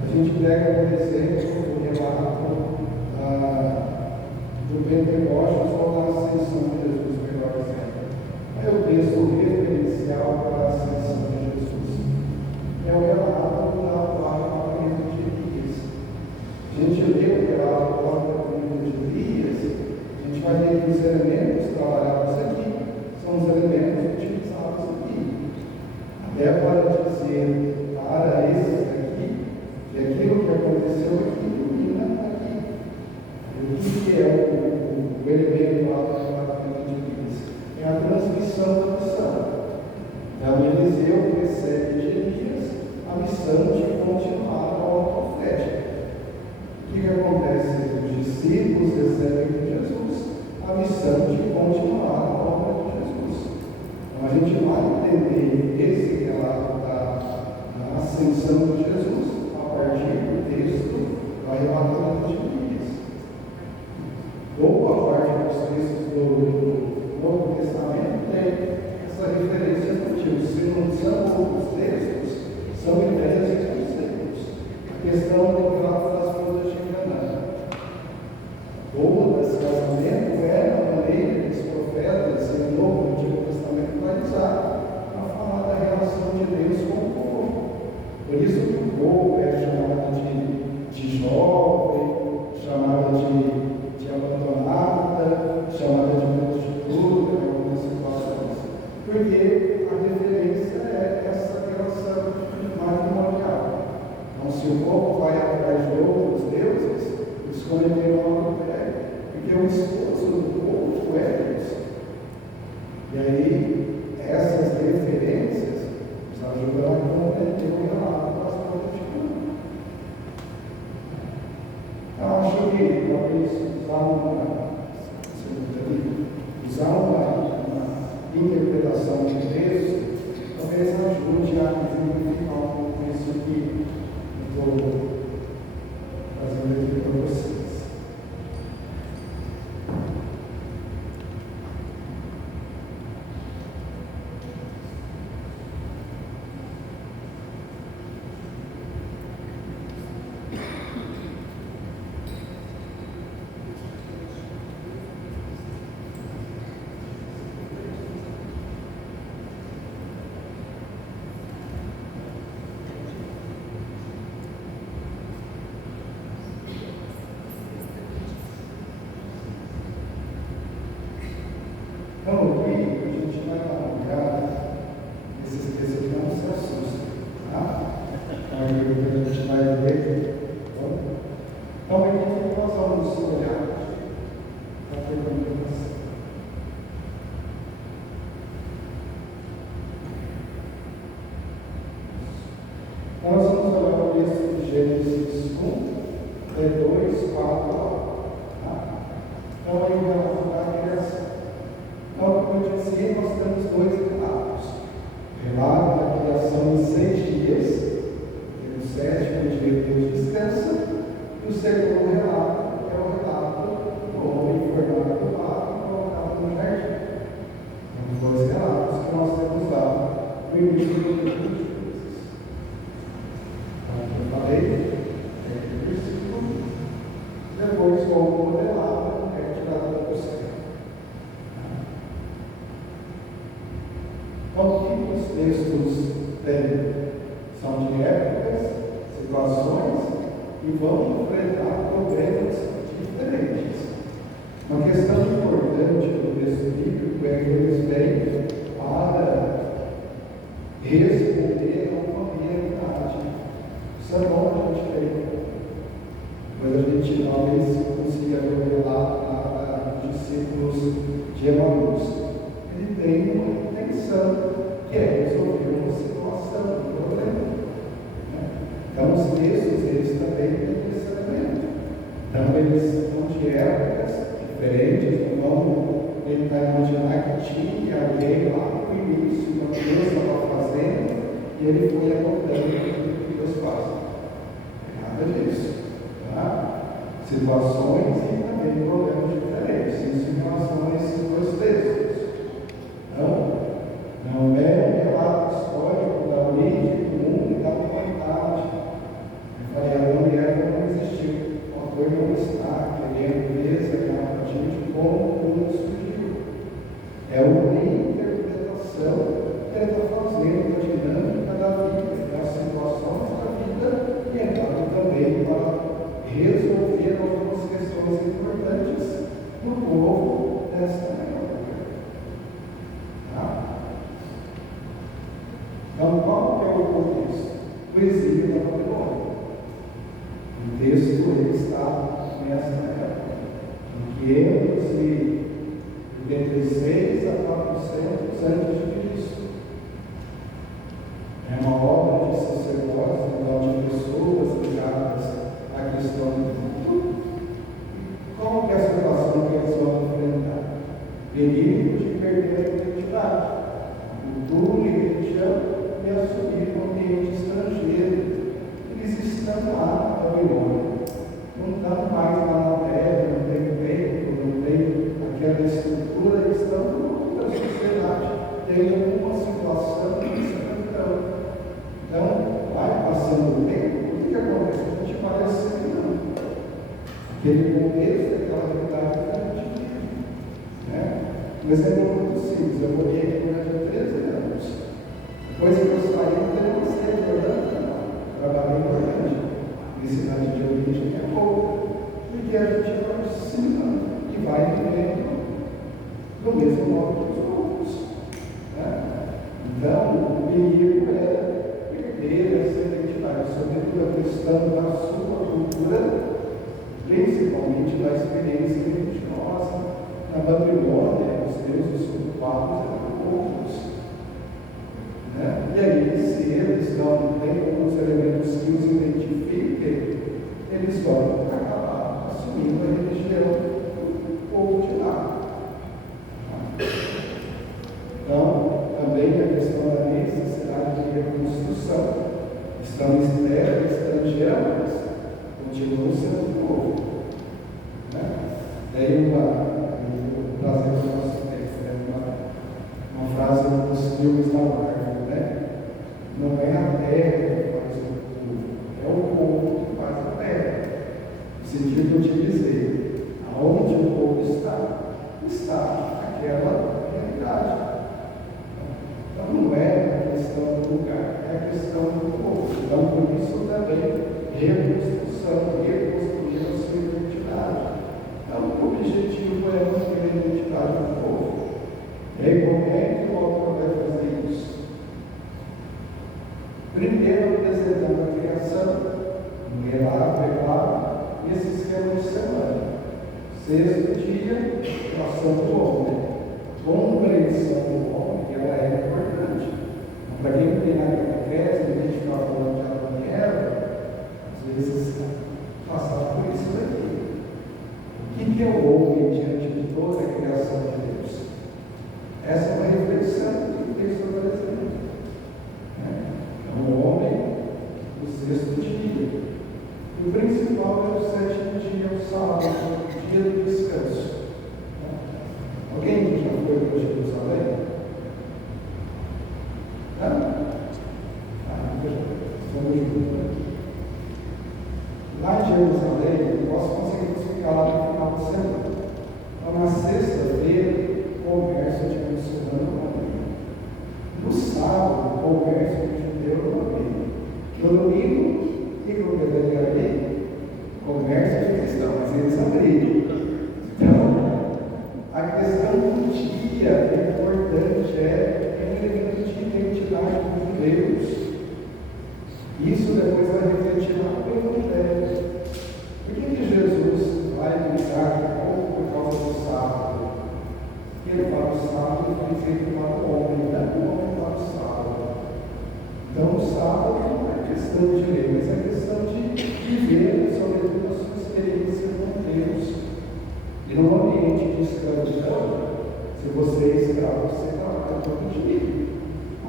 A gente pega, por exemplo, o relato do Pentecostes ou da ascensão de Jesus, melhor dizendo. É o texto referencial para a ascensão de Jesus. É o relato do avivamento de Elias. A gente lê o relato do avivamento de Elias, a gente vai ver que os elementos trabalhados aqui são os elementos utilizados aqui. Até para dizer para esses aqui que aquilo que aconteceu aqui domina aqui. O que é o elemento lá do avivamento de Elias? É a transmissão da missão. Então, Eliseu recebe de Elias a missão de continuar a obra profética. O que acontece? Os discípulos recebem de Jesus a missão de continuar a obra de Jesus. Então, a gente vai entender esse relato da ascensão de Jesus a partir do texto do arrebatamento de Elias. Boa parte dos textos do Novo Testamento tem essa referência no Antigo. Se não são outros textos, são ideias e conceitos. A questão do relato das coisas de Canaã. Bodas, casamento, era a maneira que os profetas no Novo e Antigo Testamento utilizaram para falar da relação de Deus com o povo. Por isso que o povo é chamado de jovem, chamado de abandonada, chamada de prostituta em algumas situações. Porque a referência é essa relação matrimonial. Então, se o povo vai atrás de outros deuses, eles cometeram adultério. Porque o esposo do povo é Deus. E aí, essas referências nos ajudam a compreender o relato das coisas de Canaã. Eu acho que talvez usar uma interpretação de texto talvez ajude a simplificar um pouco isso que eu estou fazendo aqui para vocês. Então, aqui a gente vai arrancar esses textos que não se assustem, tá? Então, a gente vai ler. Então, aqui nós vamos olhar para a pergunta. Nós vamos olhar o texto de Gênesis 1, 2, 4, tá? Então, aí o relato da criação. Então, como eu disse, nós temos dois relatos. O relato da criação em 6 dias, e no 7º dia Deus descansa, e o segundo relato é o relato do homem formado do lado e colocado no jardim. São os dois relatos que nós temos lá no início do livro de Gênesis. Então, eu falei, o versículo, depois como modelado, é tirado do céu. Então, o que os textos têm? São de épocas, situações e vão enfrentar problemas diferentes. Uma questão importante do texto bíblico é que eles vêm para responder a uma realidade. Isso é bom a gente ver. Mas a gente talvez consiga ver o relato lá dos discípulos de Emaús. Ele tem uma intenção, que é resolver uma situação, um problema. Então, os textos, eles também têm esse elemento. Então, eles são de épocas diferentes, não vão tentar imaginar que tinha alguém lá no início, quando Deus estava fazendo, e ele foi acordando o que Deus faz. Nada disso. Tá? Situações e também problemas diferentes. Isso em relação a esses dois textos. Então, Não é um relato histórico da origem do mundo e da humanidade. Eu falei, Adão e Eva não existiu. O autor não está querendo desenhar a gente como o mundo surgiu. É uma interpretação que ele está fazendo da dinâmica da vida, das situações da vida, e é claro também para resolver algumas questões importantes do povo desta época. Tá? Então, qual que é o contexto? O exílio da Babilônia. O texto ele está nessa época, em 586 a 400 a.C. É uma obra de sacerdotes, de pessoas ligadas à questão do culto. Qual que é a situação que eles vão enfrentar? Perigo de perder a identidade, a cultura e religião e assumir um ambiente estrangeiro. Eles estão lá na Babilônia, não estão mais lá na terra, não tem templo, não tem aquela estrutura, eles estão em outra sociedade, tem alguma situação de escravidão. Então, vai passando o tempo, o que acontece? A gente parece que não. Aquele contexto, aquela realidade que a gente vive. Né? Mas é muito simples. Eu morei aqui durante 13 anos. Depois que eu saí, eu tenho uma série de Orlando. Trabalhei em Orlando. Minha cidade de origem é pouca. Porque a gente vai se assimilando e vai vivendo do mesmo modo que os outros. Né? Então, o perigo é perder essa identidade, sobretudo a questão da sua cultura, principalmente da experiência religiosa. Na Babilônia, os deuses culpados eram outros. Né? E aí, se eles não têm alguns elementos que os identifiquem, eles vão acabar assumindo a religião do povo de lá. Então, também a questão da necessidade de reconstrução. Estão em terra estrangeira, mas continuam sendo povo. Né? Daí o prazer do nosso tempo, uma frase dos filmes da Marvel, né? Não é a terra que faz o povo, é o povo que faz a terra. No sentido de dizer, aonde o povo está aquela realidade. Então não é a questão do lugar, é a questão do povo. Então por isso também reconstrução, reconstruir a sua identidade. Então o objetivo é manter a identidade do povo. E aí como é que o autor vai fazer isso? Primeiro apresentando a criação, um relato, é claro, e esse esquema de semana. Sexto dia, criação do homem. Compreensão do homem, que ela é importante. Então, para quem não tem na catequese, a gente fica falando de Adão e Eva, às vezes passar por isso daqui. O que é o homem diante de toda a criação de Deus? Essa é uma reflexão que o texto está trazendo. Então, o homem, o sexto dia. E o principal é o sétimo dia, o sábado, o dia do descanso. Alguém que já foi para Jerusalém? Estamos juntos aqui. Lá em Jerusalém, nós conseguimos ficar lá no final de semana. Então, na sexta-feira, o comércio de muçulmano não abriu. No sábado, o comércio de judeu não abriu. No domingo, o que eu deveria abrir? Comércio de cristão, mas eles abriram. Então, a questão do dia é importante, é um elemento de identidade com Deus. Isso depois vai refletir lá no Evangelho. Por que Jesus vai ligar por causa do sábado? Porque ele fala o sábado foi feito para o homem, não o homem para o sábado. Então o sábado não é questão de lei, mas é questão de viver, sobretudo, a sua experiência com Deus. E no ambiente de escravidão, se você é escravo, você trabalha todo dia.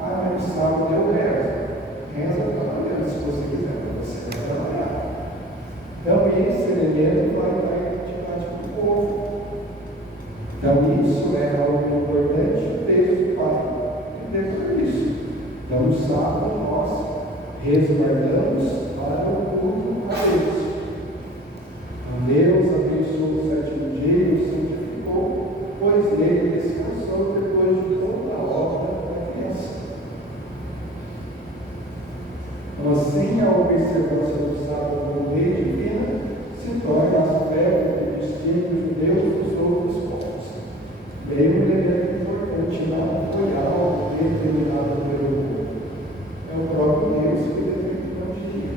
Ah, mas no sábado eu rezo. Reza trabalhando, se você quiser, você vai trabalhar. Então, esse elemento vai dar a identidade do povo. Então, isso é algo importante desde o pai e tempo para isso. Então, no sábado, nós resguardamos para o culto a Deus. A Deus abençoou o sétimo dia e o santificou, pois nele descansou depois de toda a obra da criação. Assim, a observação do sábado como lei divina se torna aspecto que distingue os judeus dos outros povos. Bem, um elemento importante não foi algo determinado pelo povo. É o próprio Deus que determina o dia.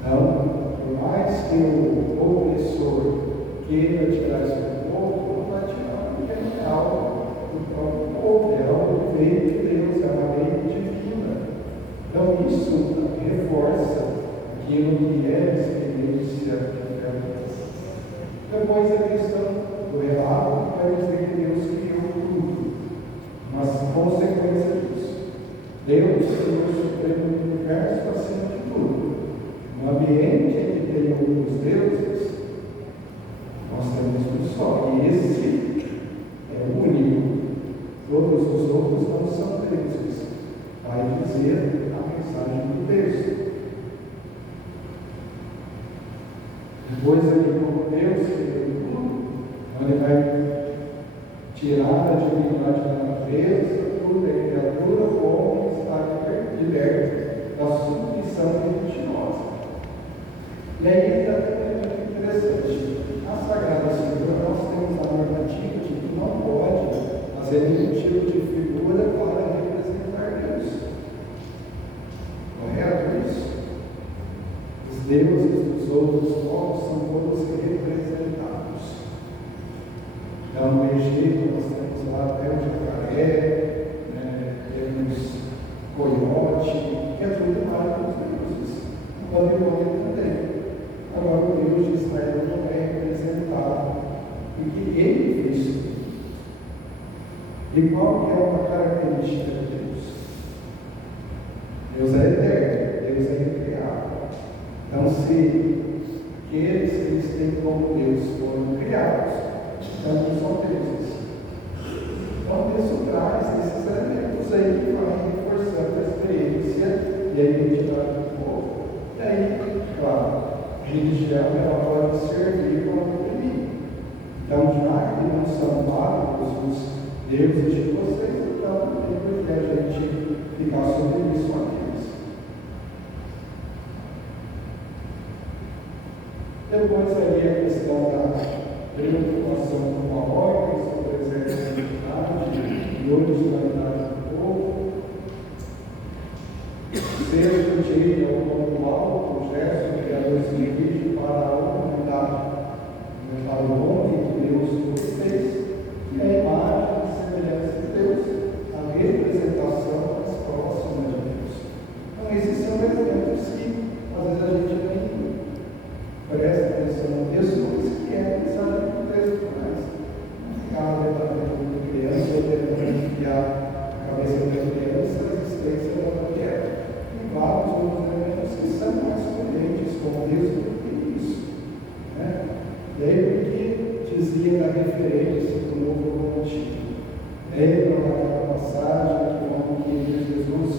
Então, por mais que o opressor queira tirar isso do povo, não vai tirar porque não é algo do próprio povo, é algo que veio de Deus, é uma lei divina. Então, isso reforça aquilo que é experiência de fé. Depois a questão do relato que vai dizer que Deus criou tudo, mas consequência disso. Deus criou o supremo universo acima de tudo. No ambiente em que tem outros deuses, nós temos um só, e esse é o único. Todos os outros não são deuses. Vai dizer a mensagem do texto. Depois aqui, como Deus criou tudo, ele vai tirar a divindade da natureza, tudo é criatura, o homem está liberto da submissão religiosa. E aí ele está muito interessante. Na Sagrada Escritura nós temos a normativa de que não pode fazer nenhum tipo de figura para representar Deus. Correto isso? Os deuses dos outros povos são todos representados. Então, no Egito, nós temos lá até o jacaré, temos coiote, que é tudo mais dos deuses. O Babilônia também. Agora, o Deus de Israel não é representado, porque ele fez tudo. E qual que é uma característica de Deus? Deus é eterno, Deus é incriado. Então, se aqueles que eles têm como Deus foram criados, então não são deuses. Então, Deus traz esses elementos aí que vai reforçando a experiência e a identidade do povo. E aí, claro, a religião ela pode servir para oprimir. Então, já que não são válidos os deuses de vocês, então não tem por que a gente ficar submisso a eles. Depois ali a questão da preocupação com a ordem, sobre a exercitabilidade e originalidade do povo. Sexto dia, o ponto alto, o gesto que Deus dirige para a humanidade, para o homem que Deus fez, e a imagem e semelhança de Deus, a representação mais próxima de Deus. Então, esses são elementos que às vezes a gente nem presta atenção no texto, mas que é a mensagem do texto, mas não ficar levantando de criança ou tentando enfiar a cabeça da criança a existência da mulher. Tem vários outros elementos que são mais coerentes com Deus do que isso. Né? E aí, por que dizia da referência do novo como antigo? Lembram daquela passagem que como que Jesus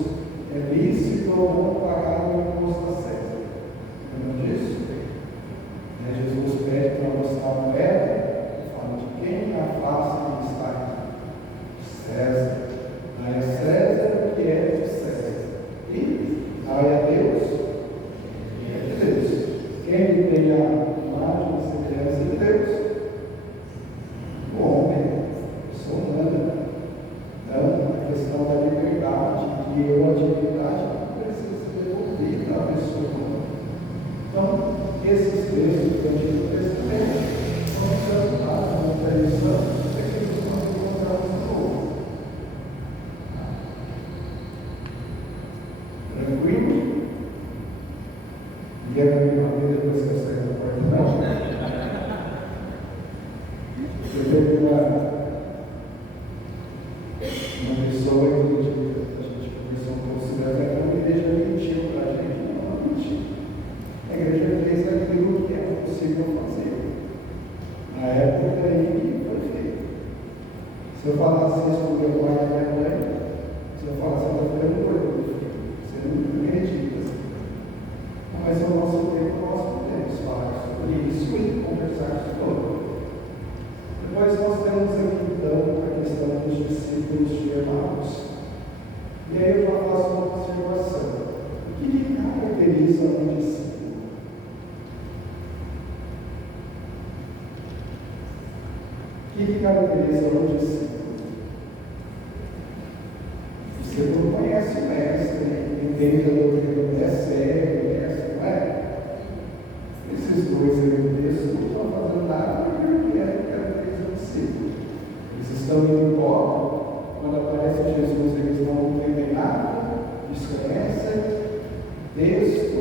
é lícito ou não pagar o imposto a César? Lembram disso? Jesus pede para mostrar a moeda, fala de quem é a face que está aqui? César. Dai a César o que é de César. E dai a Deus o que é de Deus. Quem tem a imagem e semelhança de Deus? O homem, a pessoa humana. Então, a questão da liberdade, que eu, a divindade, não precisa ser devolvida à pessoa humana. Então, esses textos do Antigo Testamento são resultados da tradição daqueles que nós encontramos no Novo. Tranquilo? E é da minha maneira depois que eu saio da porta, não? Eu tenho uma pessoa que a gente conversou um pouco sobre ela, que a igreja mentiu para a gente, não mentiu. A igreja fez aquilo que é possível fazer. Na época em que foi feito. Se eu falasse isso com meu pai e minha mãe, Você vai falar, você está ficando doido, você não acredita. Mas ao nosso tempo nós podemos falar sobre isso e conversar sobre. Depois nós temos aqui então a questão dos discípulos chamados. E aí eu vou fazer uma observação. O que caracteriza um discípulo? O que caracteriza um discípulo? Você não conhece o mestre, entende a doutrina do mestre, não é? Esses dois aí no texto não estão fazendo nada porque que caracteriza o discípulo. Eles estão indo embora, quando aparece Jesus, eles não entendem nada, desconhecem. Texto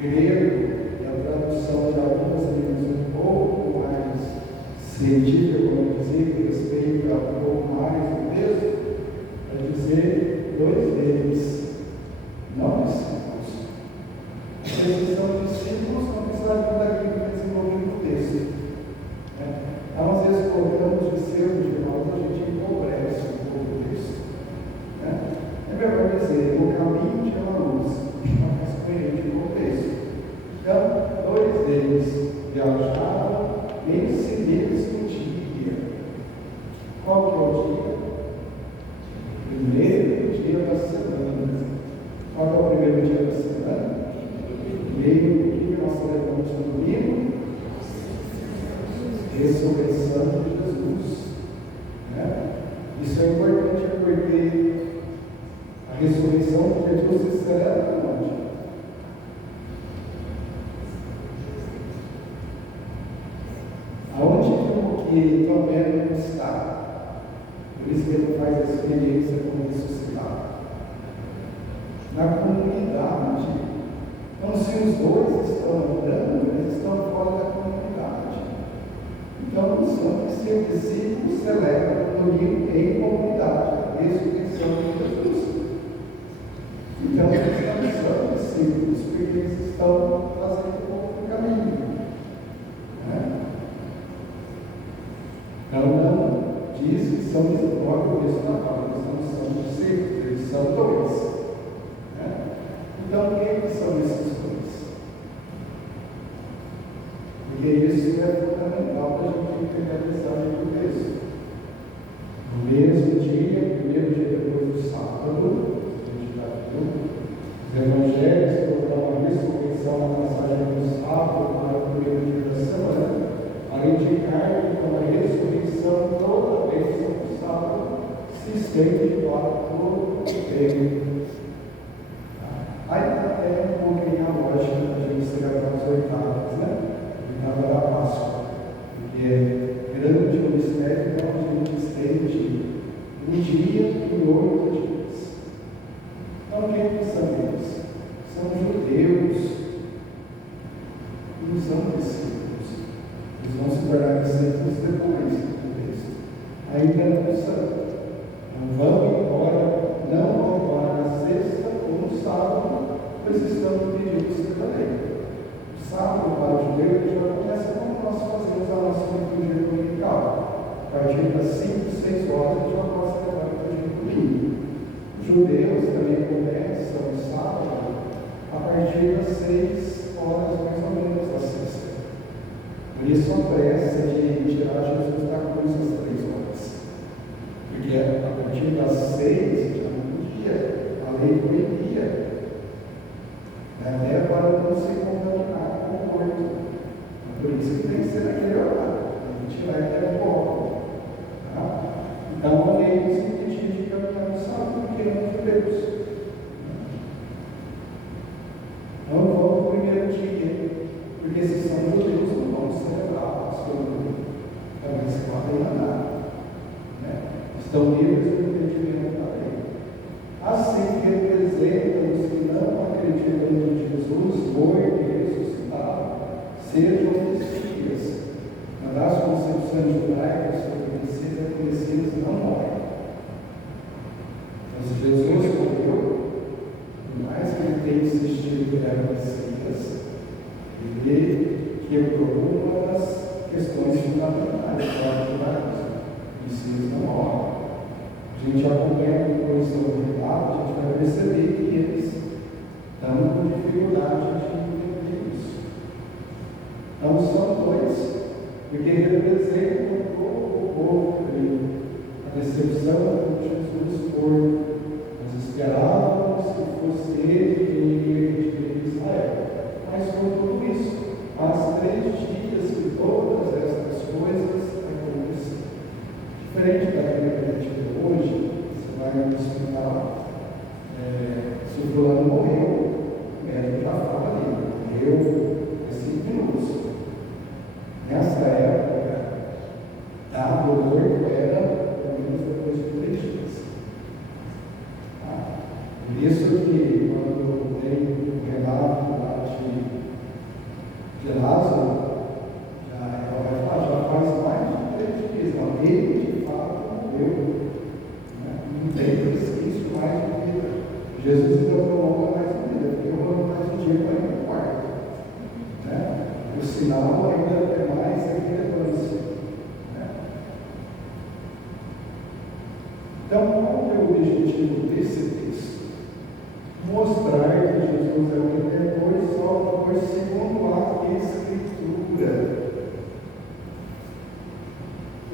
grego, e a tradução de algumas línguas um pouco mais científica, como dizer, que respeita um pouco mais o texto, para dizer dois deles, não discípulos. Esses são discípulos, não precisam daquilo que desenvolveu no texto. Então, às vezes, colocamos discípulos de nós, a gente empobrece um pouco o texto. É melhor dizer, o caminho de uma luz, mais coerente com o texto. Então, dois deles viajaram em si mesmo dia. Qual que é o dia? Primeiro dia da semana. Qual é o primeiro dia da semana? Primeiro dia nós celebramos no domingo, ressurreição de Jesus. Isso é importante porque a ressurreição de Jesus se celebra onde? Aonde que Tomé não está? Por isso que ele faz a experiência com o ressuscitado. Na comunidade. Então, se os dois estão andando, eles estão fora da comunidade. Então, os seus discípulos celebram o domingo em comunidade, a ressurreição de Jesus. Então, eles não são discípulos, porque eles estão fazendo um pouco do caminho. Então, não diz que são discípulos, eles não são discípulos, eles são dois. Então, quem são esses dois? Porque isso é fundamental para a gente entender a mensagem do texto. No mesmo dia, primeiro dia depois do sábado, a gente já viu, os evangelhos colocaram a ressurreição na passagem do sábado para o primeiro dia da semana, para indicar que então, a ressurreição toda vez do sábado se estende para todo o tempo. Aí até um pouquinho a lógica da gente celebrar as oitavas, Oitava da Páscoa. Porque é grande o mistério, então a gente estende um dia e 8 dias. Então quem são eles? São judeus, não são discípulos. Eles vão se tornar discípulos depois do texto. Ainda não são. Não vão embora, não vão embora na sexta ou no sábado, pois estão no período da lei. O sábado para o judeu já começa como nós fazemos a nossa liturgia dominical. A partir das 5, 6 horas a gente já pode celebrar a liturgia domingo. Os judeus também começam o sábado a partir das 6 horas mais ou menos da sexta. Por isso a pressa de tirar Jesus da cruz às 3 horas. Porque a partir das 6 já não podia, a lei proibia. Até para não se contaminar com o corpo. Por isso que tem que ser naquele horário. A gente vai até o corpo. Então, a lei nos impedia de caminhar no sábado, porque eram judeus. Então, vamos para o primeiro dia, porque se são judeus, não vamos celebrar a Páscoa do domingo. Também se podem andar. Estão livres do entendimento da lei. Assim representam os que não acreditam em Jesus, morto e ressuscitado, sejam testemunhas. Nas concepções judaicas conhecidas não morrem. Mas Jesus morreu, por mais que ele tenha insistido que era Messias, ele quebrou uma das questões fundamentais do judaísmo. Messias não morre. A gente acompanha depois o relato, a gente vai perceber que eles estão com dificuldade de entender isso. Então são dois, porque representam todo o povo ali. A decepção de Jesus foi, nós esperávamos que fosse ele que iria de Israel. Mas foi tudo isso. Faz 3 dias que todas essas coisas aconteceram. Diferente daquele que a gente vê hoje, você vai no hospital, se o fulano morreu, o médico já fala ali, morreu em 5 minutos. Nessa época, a dor era pelo menos depois de 3 dias. Por isso que quando tem o relato lá de Lázaro, já faz mais de 3 dias. Não, ele de fato morreu. Não tem resquício mais de vida. Jesus então prolonga mais a vida, porque prolonga mais um dia para ir para o quarto. O sinal ainda é mais relevância. Então, qual é o objetivo desse texto? Mostrar que Jesus é o redentor e salvador segundo a Escritura.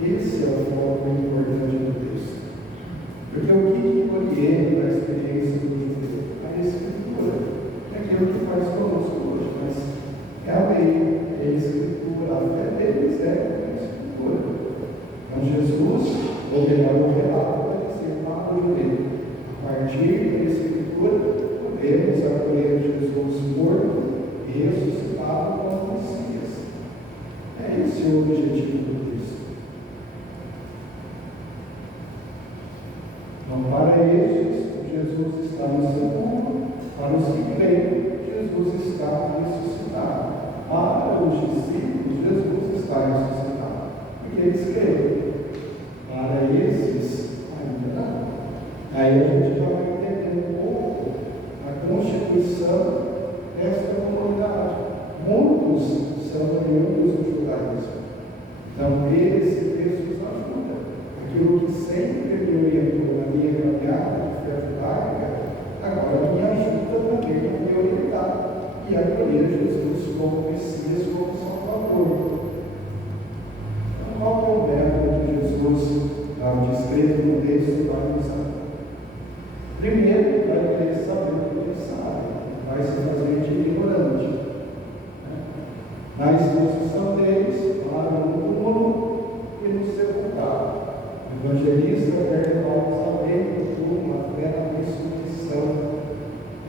Esse é o foco importante do texto. Porque o que orienta a experiência do judeu? A Escritura. É aquilo que faz conosco hoje, mas é a lei, é a Escritura. A fé deles é a Escritura. Então, Jesus, ou melhor, o relato vai dizer para o judeu. A partir da Escritura, podemos acolher Jesus morto e ressuscitado como Messias. É esse o objetivo do texto. Então, para estes, Jesus está no sepulcro, para os que creem, Jesus está ressuscitado. Para os discípulos, Jesus está ressuscitado, porque eles creem. Para esses, ainda não. Aí a gente já vai entender um pouco a constituição desta comunidade. Muitos são oriundos do judaísmo. Então, esse texto nos ajuda. Aquilo que sempre me orientou na minha caminhada de fé judaica, agora me ajuda também a me orientar e a acolher Jesus como Messias, como Salvador. Então, qual é o método que Jesus, descrito no texto, vai usar? Primeiro, vai querer saber o que ele sabe, vai se fazer de ignorante. Na exposição deles, falaram no túmulo e no sepulcro. O evangelista quer nós saber do túmulo, a fé na ressurreição.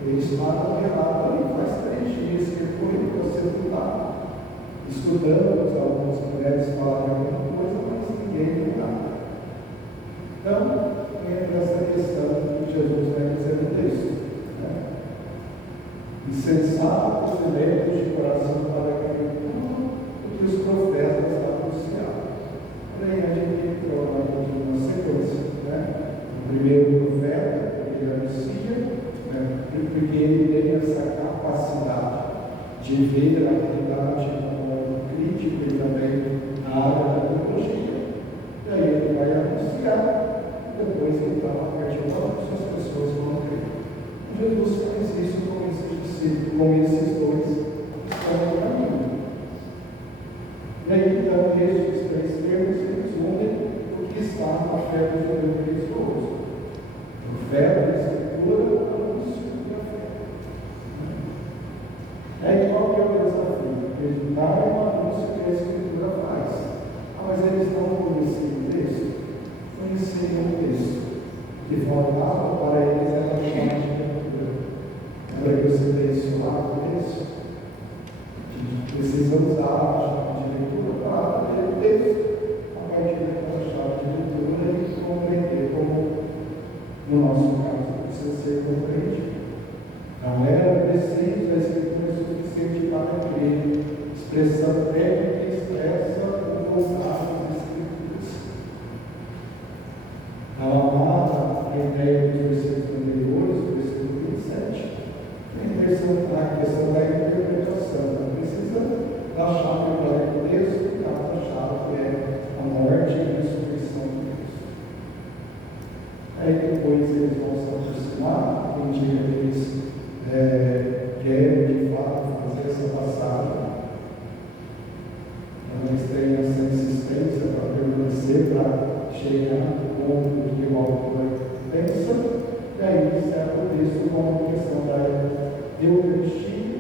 Eles falam o relato ali, faz 3 dias que foi para o sepulcro. Estudamos, algumas mulheres falaram alguma coisa, mas ninguém viu nada. Então, entra essa questão que Jesus vai dizer no texto. Insensatos e lentos de coração para crer tudo o que os profetas anunciaram. Porém, a gente entrou na sequência. O primeiro profeta, ele anuncia, porque ele tem essa capacidade de ver a realidade como crítico e também na área da teologia. E aí ele vai anunciar, depois então, a partir de as pessoas vão crer. Jesus faz isso com esses dois que estão no caminho. E aí, então, estes 3 termos resumem o que está na fé do judeu religioso. Profeta, Escritura, anúncio e a fé. Aí, qual que é o desafio? Acreditar no anúncio que a Escritura faz. Mas eles não conheciam o texto? Conheciam o texto. Que faltava para eles era a chave de leitura. Lembra que eu citei isso lá no começo? Precisa usar a chave de leitura para ler o texto. A partir daquela chave de leitura e compreender como, no nosso caso, precisa ser compreendido. Não era preciso a Escritura suficiente para crer. Expressão técnica expressa o voltar das Escrituras. A ideia dos versículos anteriores, do versículo 27, a questão da interpretação. Não precisa da chave para o texto, e da chave que é a morte e a ressurreição de Cristo. medida que eles querem de fato fazer essa passagem. Então, eles têm essa insistência para permanecer, para chegar no ponto que o autor pensa, e aí serve isso como questão da Eucaristia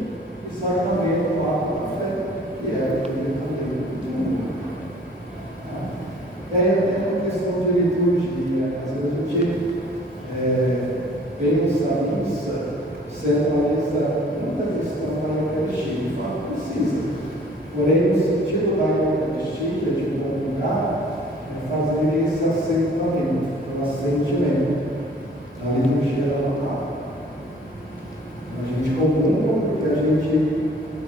e sacramento do ato da fé, que é o verdadeiro mundo. Tem uma questão de liturgia, às vezes a gente pensa a missa, centraliza muita questão da Eucaristia, de fato precisa. Porém, no sentido da Eucaristia, de comungar, é fazer esse assentamento, o assentimento na liturgia da local. A gente comunga porque a gente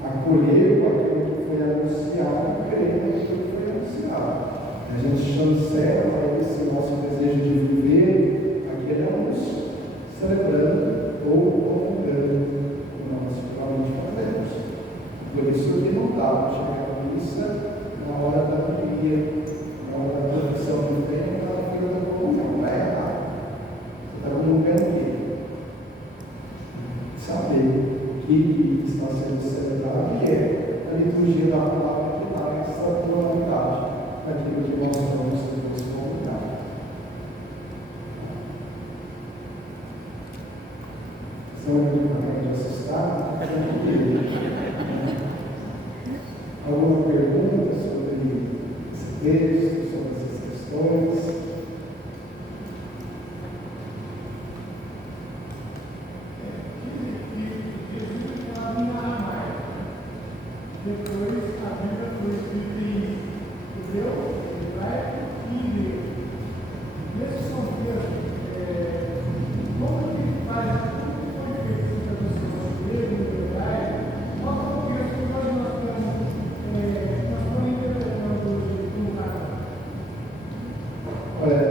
acolheu aquilo que foi anunciado, crendo naquilo que foi anunciado. A gente chancela esse nosso desejo de viver aquele anúncio, celebrando ou comungando o nós realmente fazemos. Por isso que não dá para chegar à missa na hora da alegria, na hora da profissão do bem, na hora da comunhão. Não é errado. Você está comungando o quê? Saber o que está sendo celebrado e é a liturgia da palavra que dá essa pluralidade daquilo que nós vamos nos comunicar. São equipamentos assistados, alguma pergunta sobre esse texto, sobre essas questões? Depois a Bíblia foi escrita em hebreu, hebraico e grego. Nesse contexto, como que faz, como que foi feita essa tradução do grego e hebraico? Qual é o contexto que nós estamos interpretando do canal? Olha,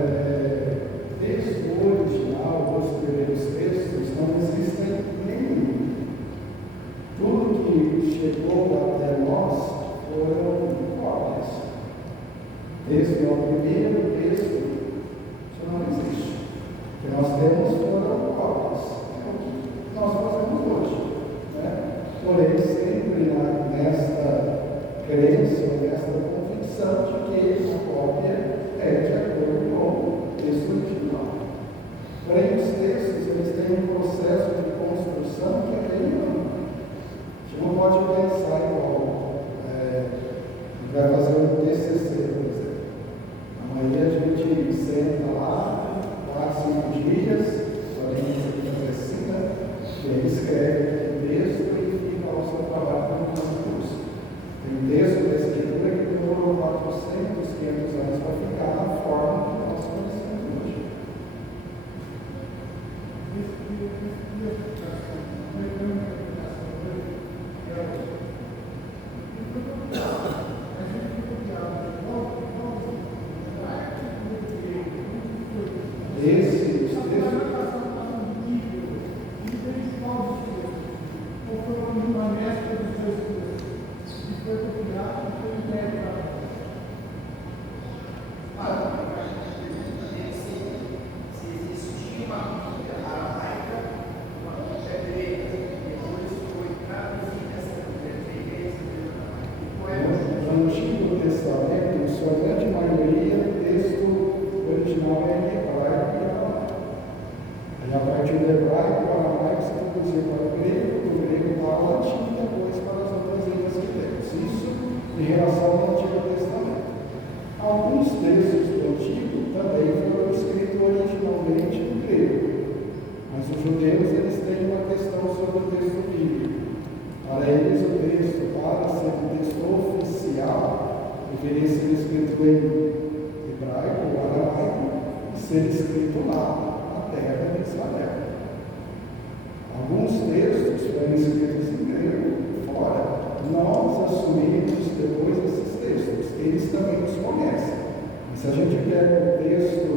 texto original, os primeiros textos, não existem nenhum. Tudo que chegou até nós foram cópias. Esse é o primeiro texto, isso não existe. O que nós temos foram cópias. É o que nós fazemos hoje. Né? Porém, sempre nesta crença, nesta convicção de que a cópia é de acordo com o texto original. Porém, os textos eles têm um processo de construção que é bem amplo. A gente não pode pensar igual. Vai fazer um TCC, por exemplo. Amanhã a gente senta lá, 4, 5 dias, só tem que fazer e aí escreve o texto e fica o seu trabalho no curso. Tem um texto da escritura que demorou 400, 500 anos para ficar na forma que nós conhecemos hoje. No Antigo Testamento, sua grande maioria, o texto original é em hebraico e aramaico. Aí, a partir do hebraico, o aramaico se traduziu para o grego, do grego para o latim e depois para as outras línguas que temos. Isso em relação ao Antigo Testamento. Alguns textos do Antigo também foram escritos originalmente em grego, mas os judeus eles têm uma questão sobre o texto bíblico. Para eles, o texto, para ser um texto oficial, deveria ser escrito em hebraico ou aramaico e ser escrito lá, na terra de Israel. Alguns textos foram escritos em grego fora. Nós assumimos depois esses textos. Eles também os conhecem. E se a gente pega o texto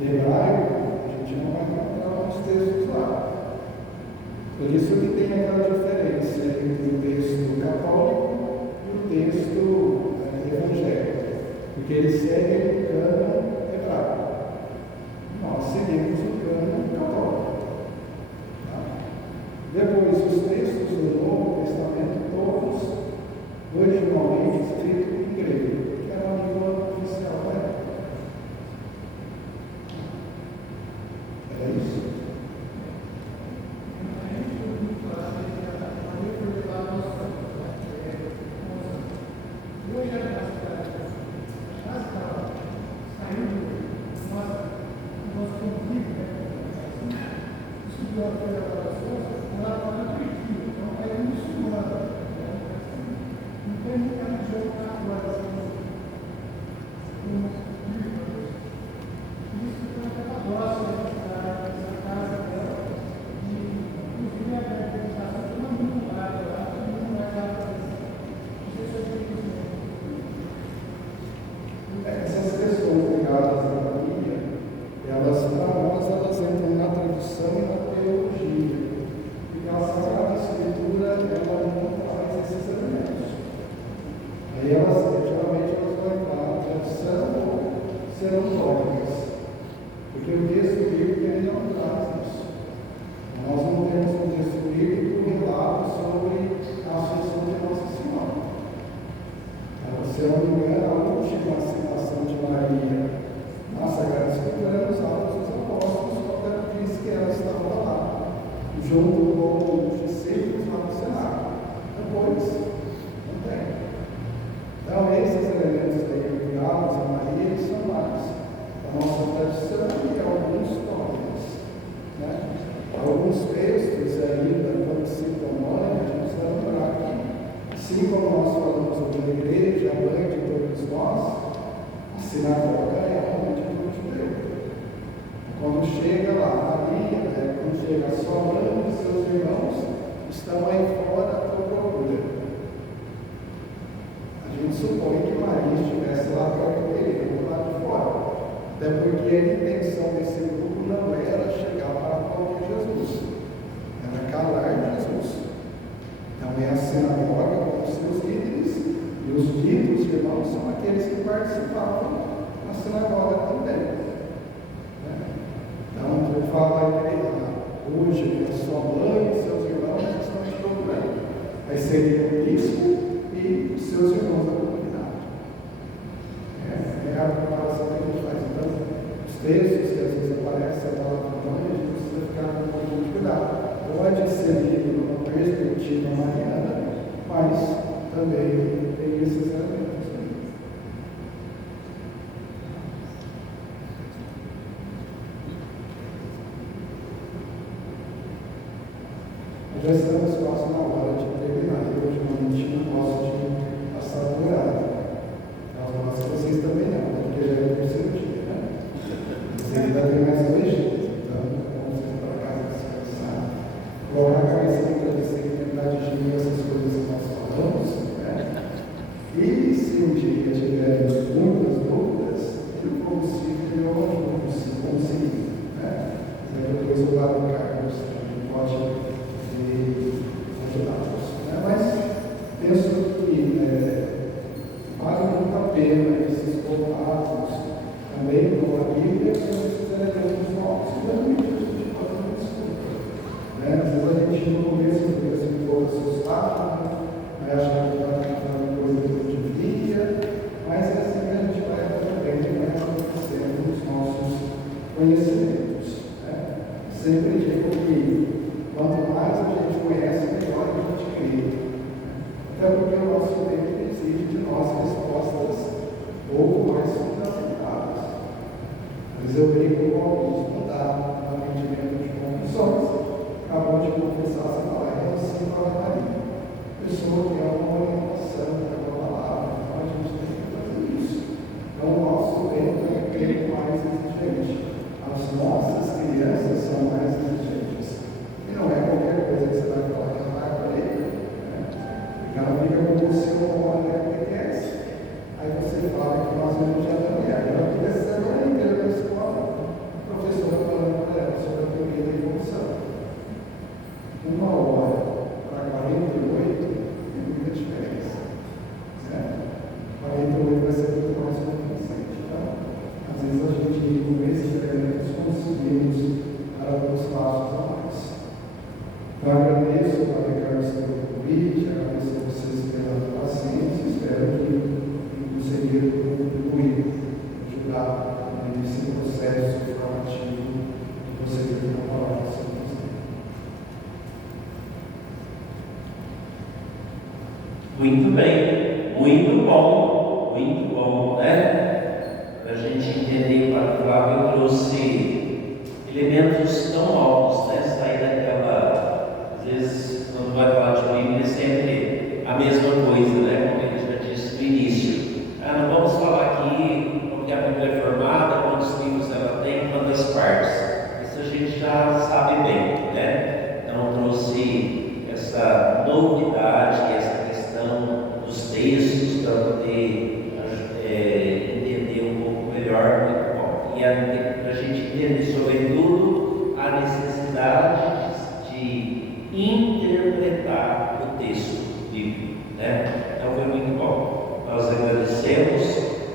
hebraico, a gente não vai encontrar os textos lá. Por isso que tem aquela diferença entre o texto católico e o texto evangélico, porque eles seguem o cânon hebraico. Nós seguimos o cânon católico. isso, os textos do Novo Testamento, todos originalmente escritos em grego, que era a língua oficial da época. Era isso. Essas questões ligadas à Bíblia, elas, para nós, elas entram na tradição e na teologia. E a Sagrada Escritura, ela não traz esses elementos. Aí elas, geralmente, elas vão entrar na tradição ou serão dogmas. Porque o texto bíblico, ele não traz isso. Nós não temos no texto bíblico um relato sobre a ascensão de Nossa Senhora. Se eu não me engano, a última citação de Maria na Sagrada Escritura era os Atos dos Apóstolos, quando diz que ela estava lá, junto com os discípulos lá no cenário. Depois, não tem. Então, esses elementos aí ligados a Maria, eles são vários. A nossa tradição e alguns dogmas. Né? Alguns textos aí, quando citam mãe, a gente precisa lembrar que, assim como nós falamos sobre a igreja, a mãe de todos nós, a sinagoga é a mãe de todo judeu. Quando chega lá, Maria, quando chega a sua mãe e seus irmãos, estão aí fora à tua procura. A gente supõe que Maria estivesse lá perto dele, ou lá de fora. Até porque a intenção desse grupo não era chegar para qualquer Jesus, era calar Jesus. Então é a sinagoga com os seus líderes, e os ditos irmãos são aqueles que participavam na sinagoga também. Né? Então, eu falo à igreja, hoje, que a sua mãe e seus irmãos estão te procurando. Aí seria o bispo e os seus irmãos da comunidade. É a preparação que a gente faz. Então, os textos que às vezes aparecem a palavra mãe, a gente precisa ficar com um pouquinho de cuidado. Pode ser lido numa perspectiva mariana, mas também tem esses elementos. Já estamos quase na hora de terminar. Eu, ultimamente, não gosto de passar do horário. Então, vocês também não, né? Porque já é o terceiro dia, né? Você ainda tem mais 2 dias, então vamos para casa descansar. Colocar a cabeça no travesseiro e tentar digerir essas coisas que nós falamos, né? E se um dia tiverem muitas dúvidas, eu consigo, eu consigo, né? Depois eu lá no Carlos, a gente pode ajudá-los. Né? Mas penso que vale muito a pena esses contatos também com a Bíblia, sobre esses elementos novos e também que a gente pode descobrir. Às vezes a gente no começo fica assim um pouco assustado, acha que está tratando coisa que não devia, mas é assim que a gente vai aprendendo e vai enriquecendo os nossos conhecimentos. Sempre digo que quanto mais a gente conhece, melhor a gente cria. Até porque o nosso tempo exige de nós respostas pouco mais fundamentadas. Mas eu brinco com alguns, não dá no atendimento de confissões. Acabou de confessar, você fala, é assim, fala Maria. A pessoa quer uma orientação, quer uma palavra, então a gente tem que fazer isso. Então o nosso tempo é aquele mais exigente. As nossas crianças são mais exigentes. E não é qualquer coisa que você vai falar que ela vai para ele. Ela fica com você uma hora que enriquece. Aí você fala que nós vamos já também. Ela fica essa semana inteira na escola, a professora falando para ela sobre a teoria da evolução. 1 hora para 48 tem muita diferença. 48 vai ser muito mais convincente. Então, às vezes a gente, com esses elementos, conseguimos dar alguns passos a mais. Então, agradeço agradecendo o convite, agradecer a vocês pela paciência, espero que conseguiram contribuir, ajudar nesse processo formativo que vocês estão falando. Muito bem, muito bom, né? Para a gente entender, para o Flávio trouxe elementos tão novos, né? Sair daquela, às vezes, quando vai falar de Bíblia, é sempre a mesma coisa, né? Como ele já disse no início. Não vamos falar aqui como que a Bíblia é formada, quantos livros ela tem, quantas partes. Isso a gente já sabe bem, né? Então trouxe essa novidade, essa dos textos para poder entender um pouco melhor, muito bom. E para a gente entender, sobretudo, a necessidade de interpretar o texto bíblico, né? Então foi muito bom. Nós agradecemos,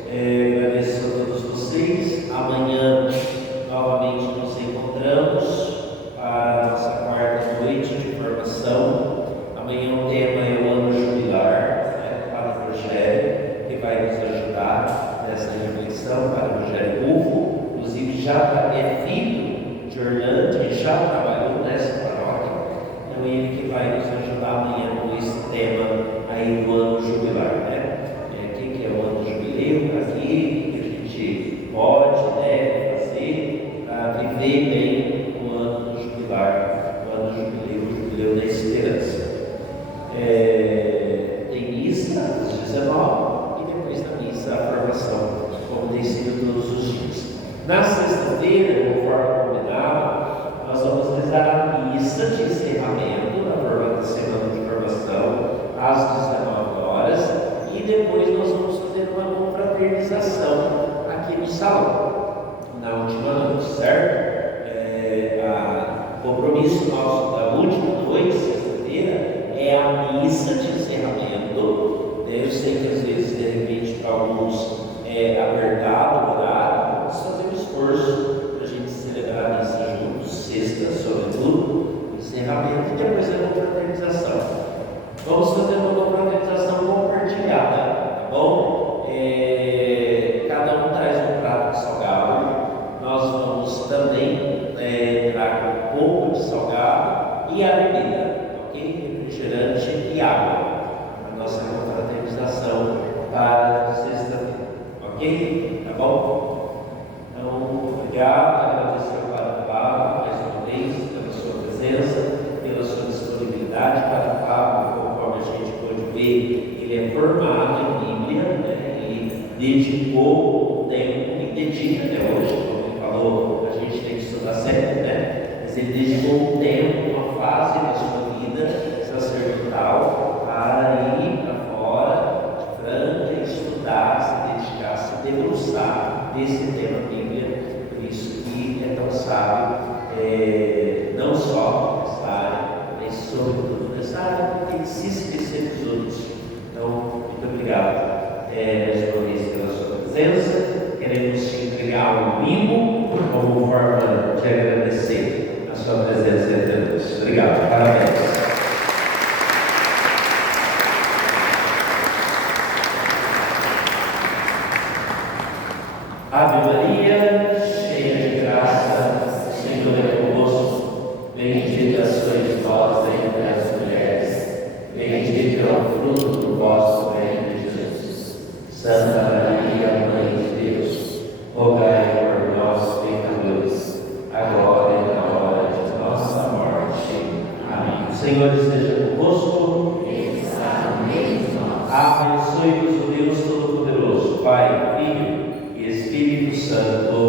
agradeço a todos vocês. Amanhã novamente nos encontramos para a nossa quarta noite de formação. Amanhã o tema é o ano jubilar, né, para o Rogério, que vai nos ajudar nessa reflexão, para o Rogério Rufo, inclusive já é filho de Orlando e já trabalhou nessa paróquia, então ele que vai nos ajudar amanhã com esse tema aí do ano jubilar, né? O que é o ano jubileu aqui, o que a gente pode, deve fazer para viver bem o ano jubilar, o ano jubileu, o jubileu da esperança. Tem missa às 19 e depois da missa a formação, como tem sido todos os dias. Na sexta-feira, conforme combinado, nós vamos rezar a missa de encerramento da semana de formação às 19 horas e depois nós vamos fazer uma confraternização aqui no salão, na última noite, certo? O compromisso nosso da última noite, sexta-feira, é a missa de encerramento. Eu sei que às vezes, de repente, para alguns é apertado o horário, vamos fazer um esforço para a gente celebrar a missa juntos, sexta, sobretudo, encerramento e depois a confraternização. Vamos fazer uma confraternização compartilhada, tá bom? Cada um traz um prato de salgado, nós vamos também entrar com um pouco de salgado e a bebida, ok? Refrigerante e água, a nossa confraternização para sexta-feira, ok? Tá bom? Então, obrigado, agradecer ao Padre Fábio mais uma vez pela sua presença, pela sua disponibilidade. Padre Fábio, conforme a gente pode ver, ele é formado em Bíblia, né? Ele dedicou um tempo, e dedica até hoje, como ele falou, a gente tem que estudar sempre, né? Mas ele dedicou um tempo, uma fase da sua vida sacerdotal para ir para fora de Franca, estudar, se dedicar, se debruçar desse tema Bíblia, por isso que é tão sábio, não só nessa área, mas sobretudo nessa área, porque tem que se esquecer dos outros. Então, muito obrigado mais uma vez pela sua presença. Queremos te entregar um mimo como forma de agradecer a sua presença entre nós. Obrigado, parabéns. Ave Maria, cheia de graça, o Senhor é convosco. Bendita sois vós entre as mulheres, bendito é o fruto do vosso ventre, Jesus. Santa Maria, Mãe de Deus, rogai por nós, pecadores, agora e na hora de nossa morte. Amém. O Senhor esteja convosco. Abençoe-vos o Deus Todo-Poderoso, Pai, Filho e Espírito Santo.